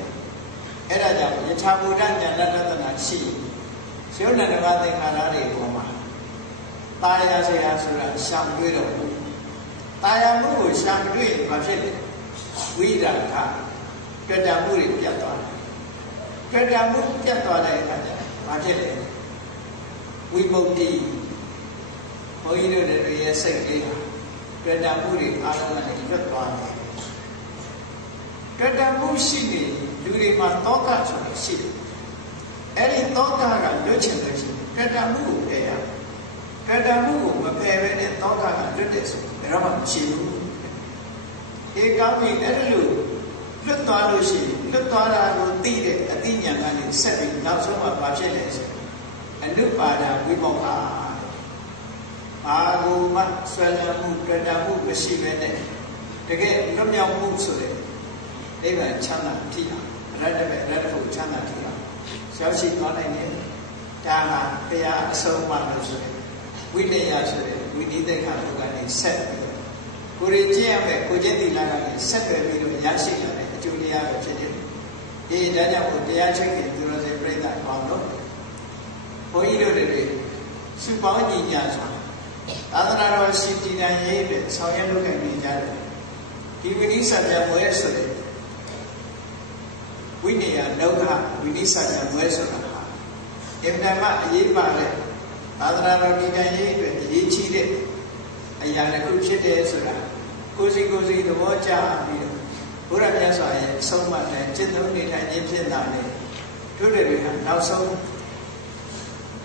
Edajam, Yatamudan, Yanatana, Shi, Shonamati Harade, Boma, Tayasea Sura, Shamino, Tayamu, Shamri, Machete, Vida, Pedamuri, Piatan. Pedamu kept on a market. We both did. For you know that we are saying, Pedamuri, I don't want to get one. Pedamu Shini, during my talk to the city. Any talk I got Pedamu there. Pedamu, my parent and talk I got this. Raman Chilu. He got me Edlu. Look to Alushi, look to Ala, Tide, Athenian, and setting now so much Bacheles. And look at we won't have. Agu, Swelamu, Pedamu, Bashivene. Again, come young boots of it. They were Chana Tia, Redful Chana Tia. Shall she not again? Dama, Pia, so much. We need the Kapugan set. Kurijiame, Kujeti Lana, set with Yashi. Julia, he Dana would dare check it to the bread that Bondo. For either the day, Supani Yasa. Other hours 59 years, so you look at me. He will need such a way. We need a no, we need such a way. If Nama Yibale, other hours he cheated. A young crucial day, Cozy goes the watcher. Purabia, so much and gentle and Egyptian Nani. Today, now so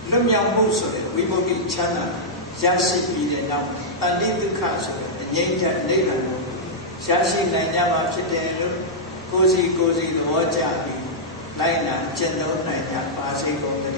Lumyang Muso, we will be Chana, Jashi, and now, and leave the castle, and Yanka Neighbor, Jashi, Nanyama, Chitano, Cozy, the watcher, Lina, gentle, and passing on the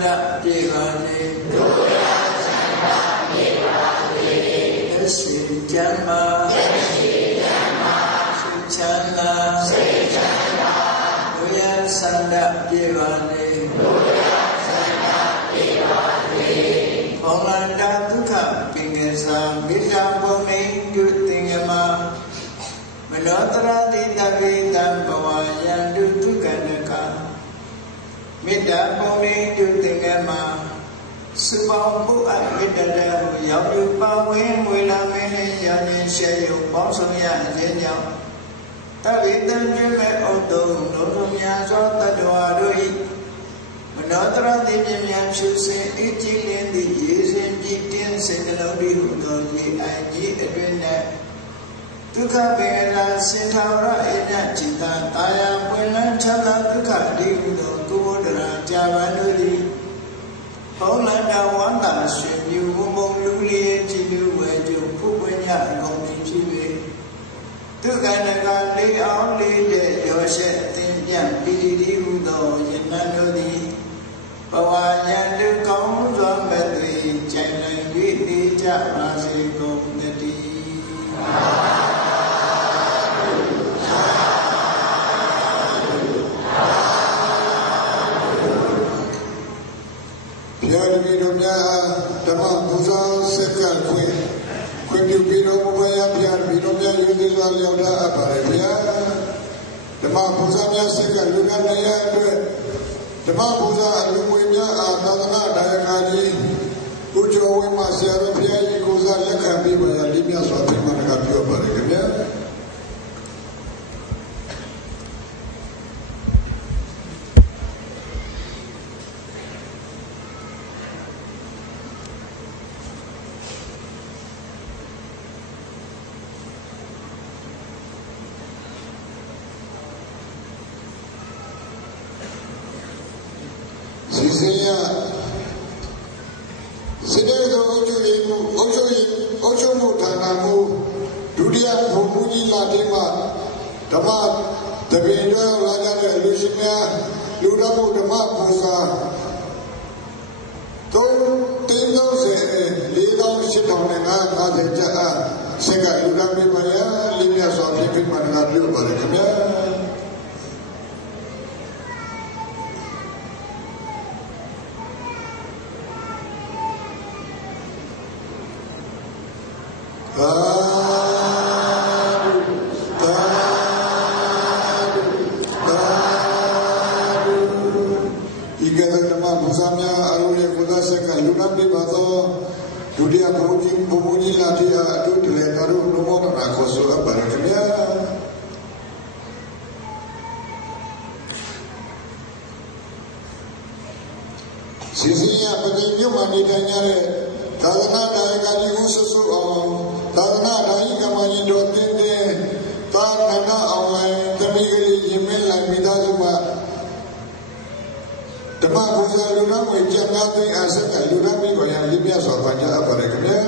Sanda Devane Esi Jama Chanda Loya Sanda Devane Olanda Dukha Pingesa Mita Boni Dutingama Manotra Dita Vita Bawayandu Tukanaka Mita Boni Dutingama Subambu Midada Yabu Bawin Wilamini Yanin Shayu Bosomia Jenya Tavitan Jume Odo Notumia Zota Duadui Manotra Divian Chusin Ichilin the Yesin Jitin Sengalodi Hudoli Aji Edwina Duka Bela Sintara Ina Chita Taya Puelan Chala Duka Divudo Kubodra Javanduri Holanda Wanda Shimu Wumbo Luli Jibu Weju Puwenya Gomi Jibe Tukanaga Li Auli De Yoshe Tinjan Pidi Hudo Yananodi Bawayandu Kong Zombetri Chainan Vidi Japasi Gomneti Piadomia, Dama Buza, Second Queen. When you be no Mubaya, Piadomia, you visual Yoda Aparia. Dama Buza, Second, Lugania, Dama Buza, Lumina, Nadana, Diagani, Ujo, Masia, Pia, Goza, Lakabi, Libya, Swatimaka, Aparia. Sisinya, Sidezo Ocho Mutanamu, Dudia Pumuji Latima, Dama, the Veda, Raja, Lucinia, Ludamu, Dama Pusa. Don't think those legal shit on the Naja, Sega, Ludami Maria, Libya, so keeping my Nadu, Sisinya penginyo manidanya karena dari kali ususu karena dari kamanya dotin deh tak kena awal demi kali email lagi dah cuma teman buza luna macam apa asal kalau luna ni kau yang lebih asal banyak apa reknya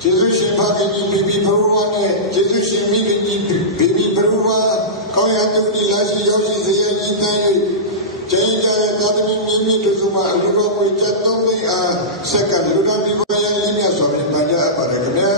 Jesus Shempaki Bibi Peruane, Jesus Shemini Bibi Perua, kau yang tu di lasi yosi saya ni tanya, jangan jangan kami mimi tu semua lupa berjatuh ni sekarang lupa dibayar ini asal banyak pada kena.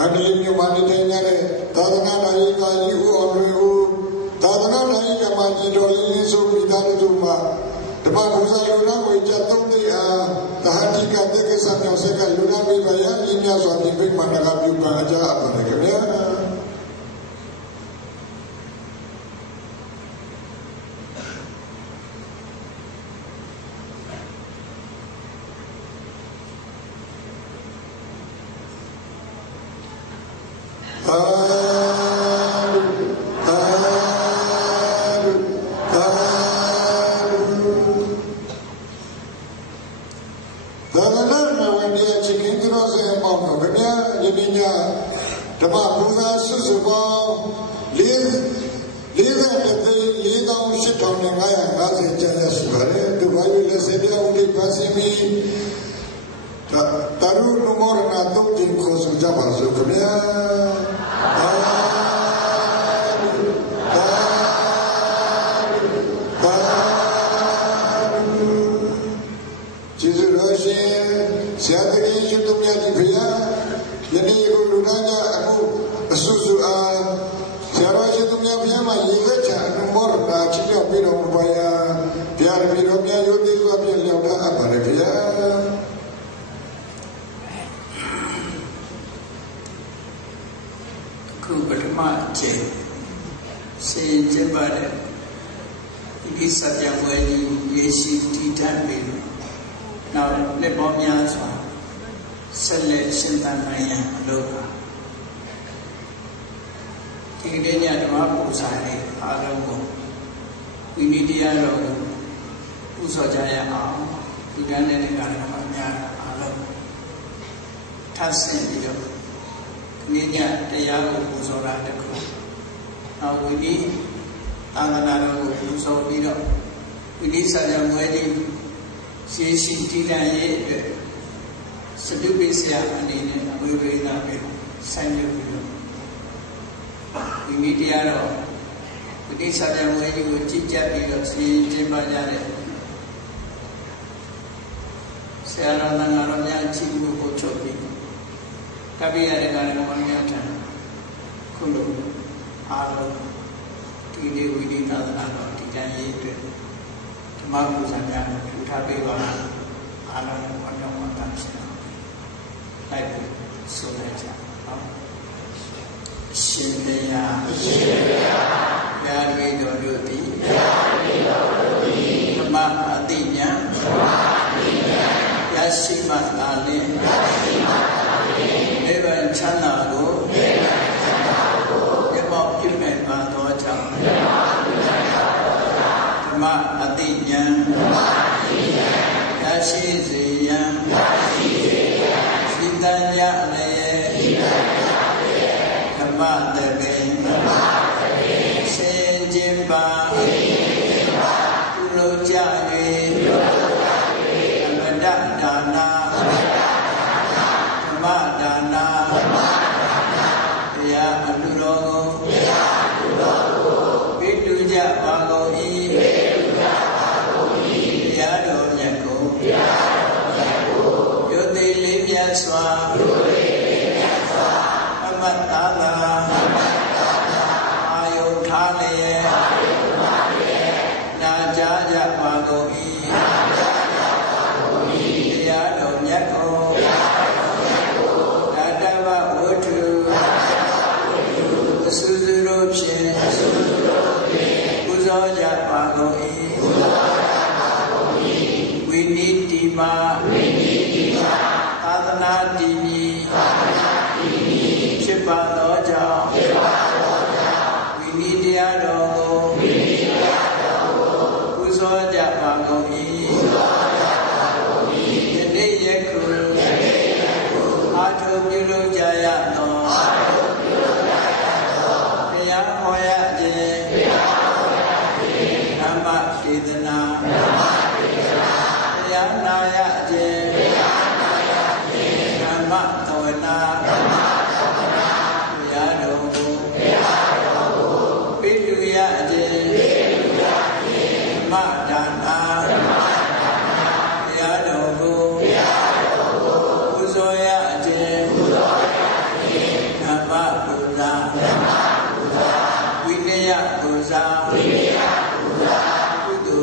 Mani Mani Daniel, Tadana you on Tadana Yamani Dolly, so Vidaduma. The Magusa Luna, which I told the Hatika Dekes and Yoseka Luna, Vivaya, Linas on the big Managabu Kanaja.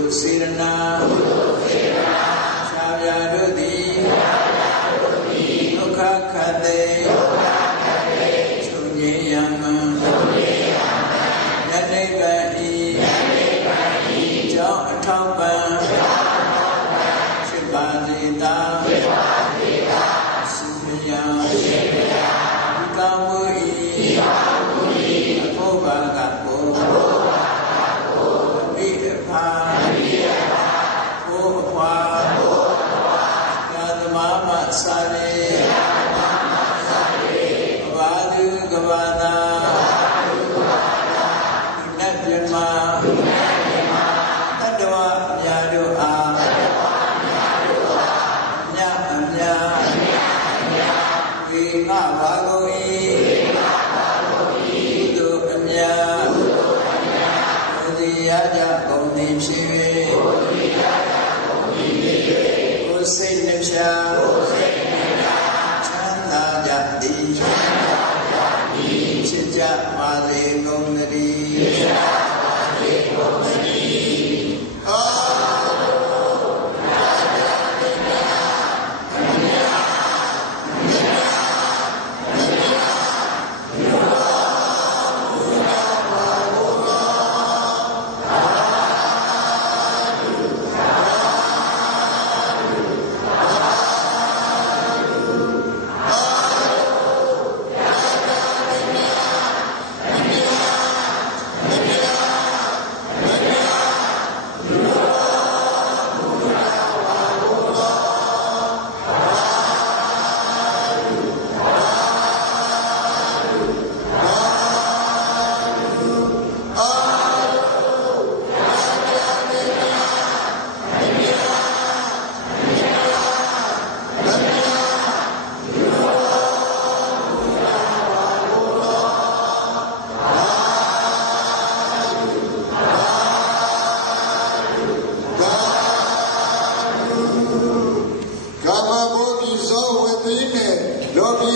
Sirana Shavyarudi Dukha Khade Chunyayama Yanegani Jao Ataupan Shibazita Sumaya Kamui Apobagapo Abhipa Opwa Gadamama Sale Vadu Gavada Nadyama Tadwa Nyadua Nyamya Vinga Vagoi Udu Anya Udiyaja Gaunim Shive Usay Nipsha Chanda Jati Chitja Mali Gomnari Hãy subscribe cho kênh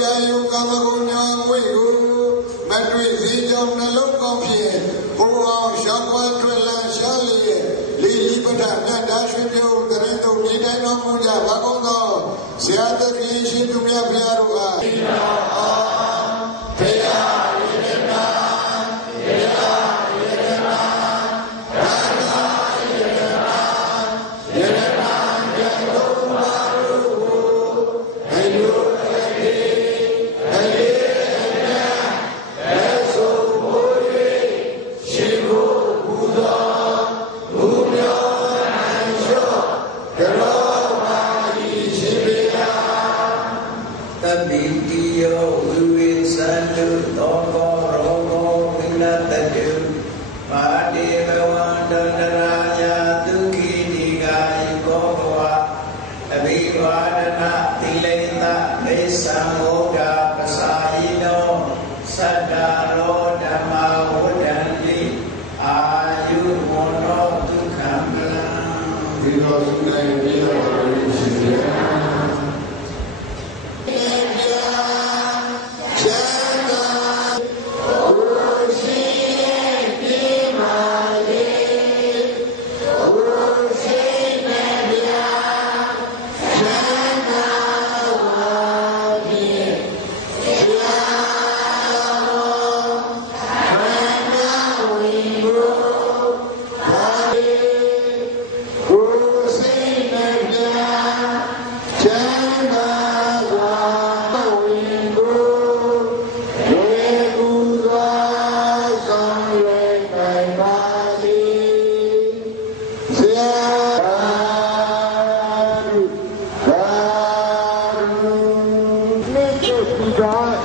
Ghiền Mì Gõ để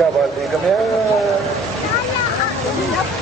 không bỏ lỡ những video hấp dẫn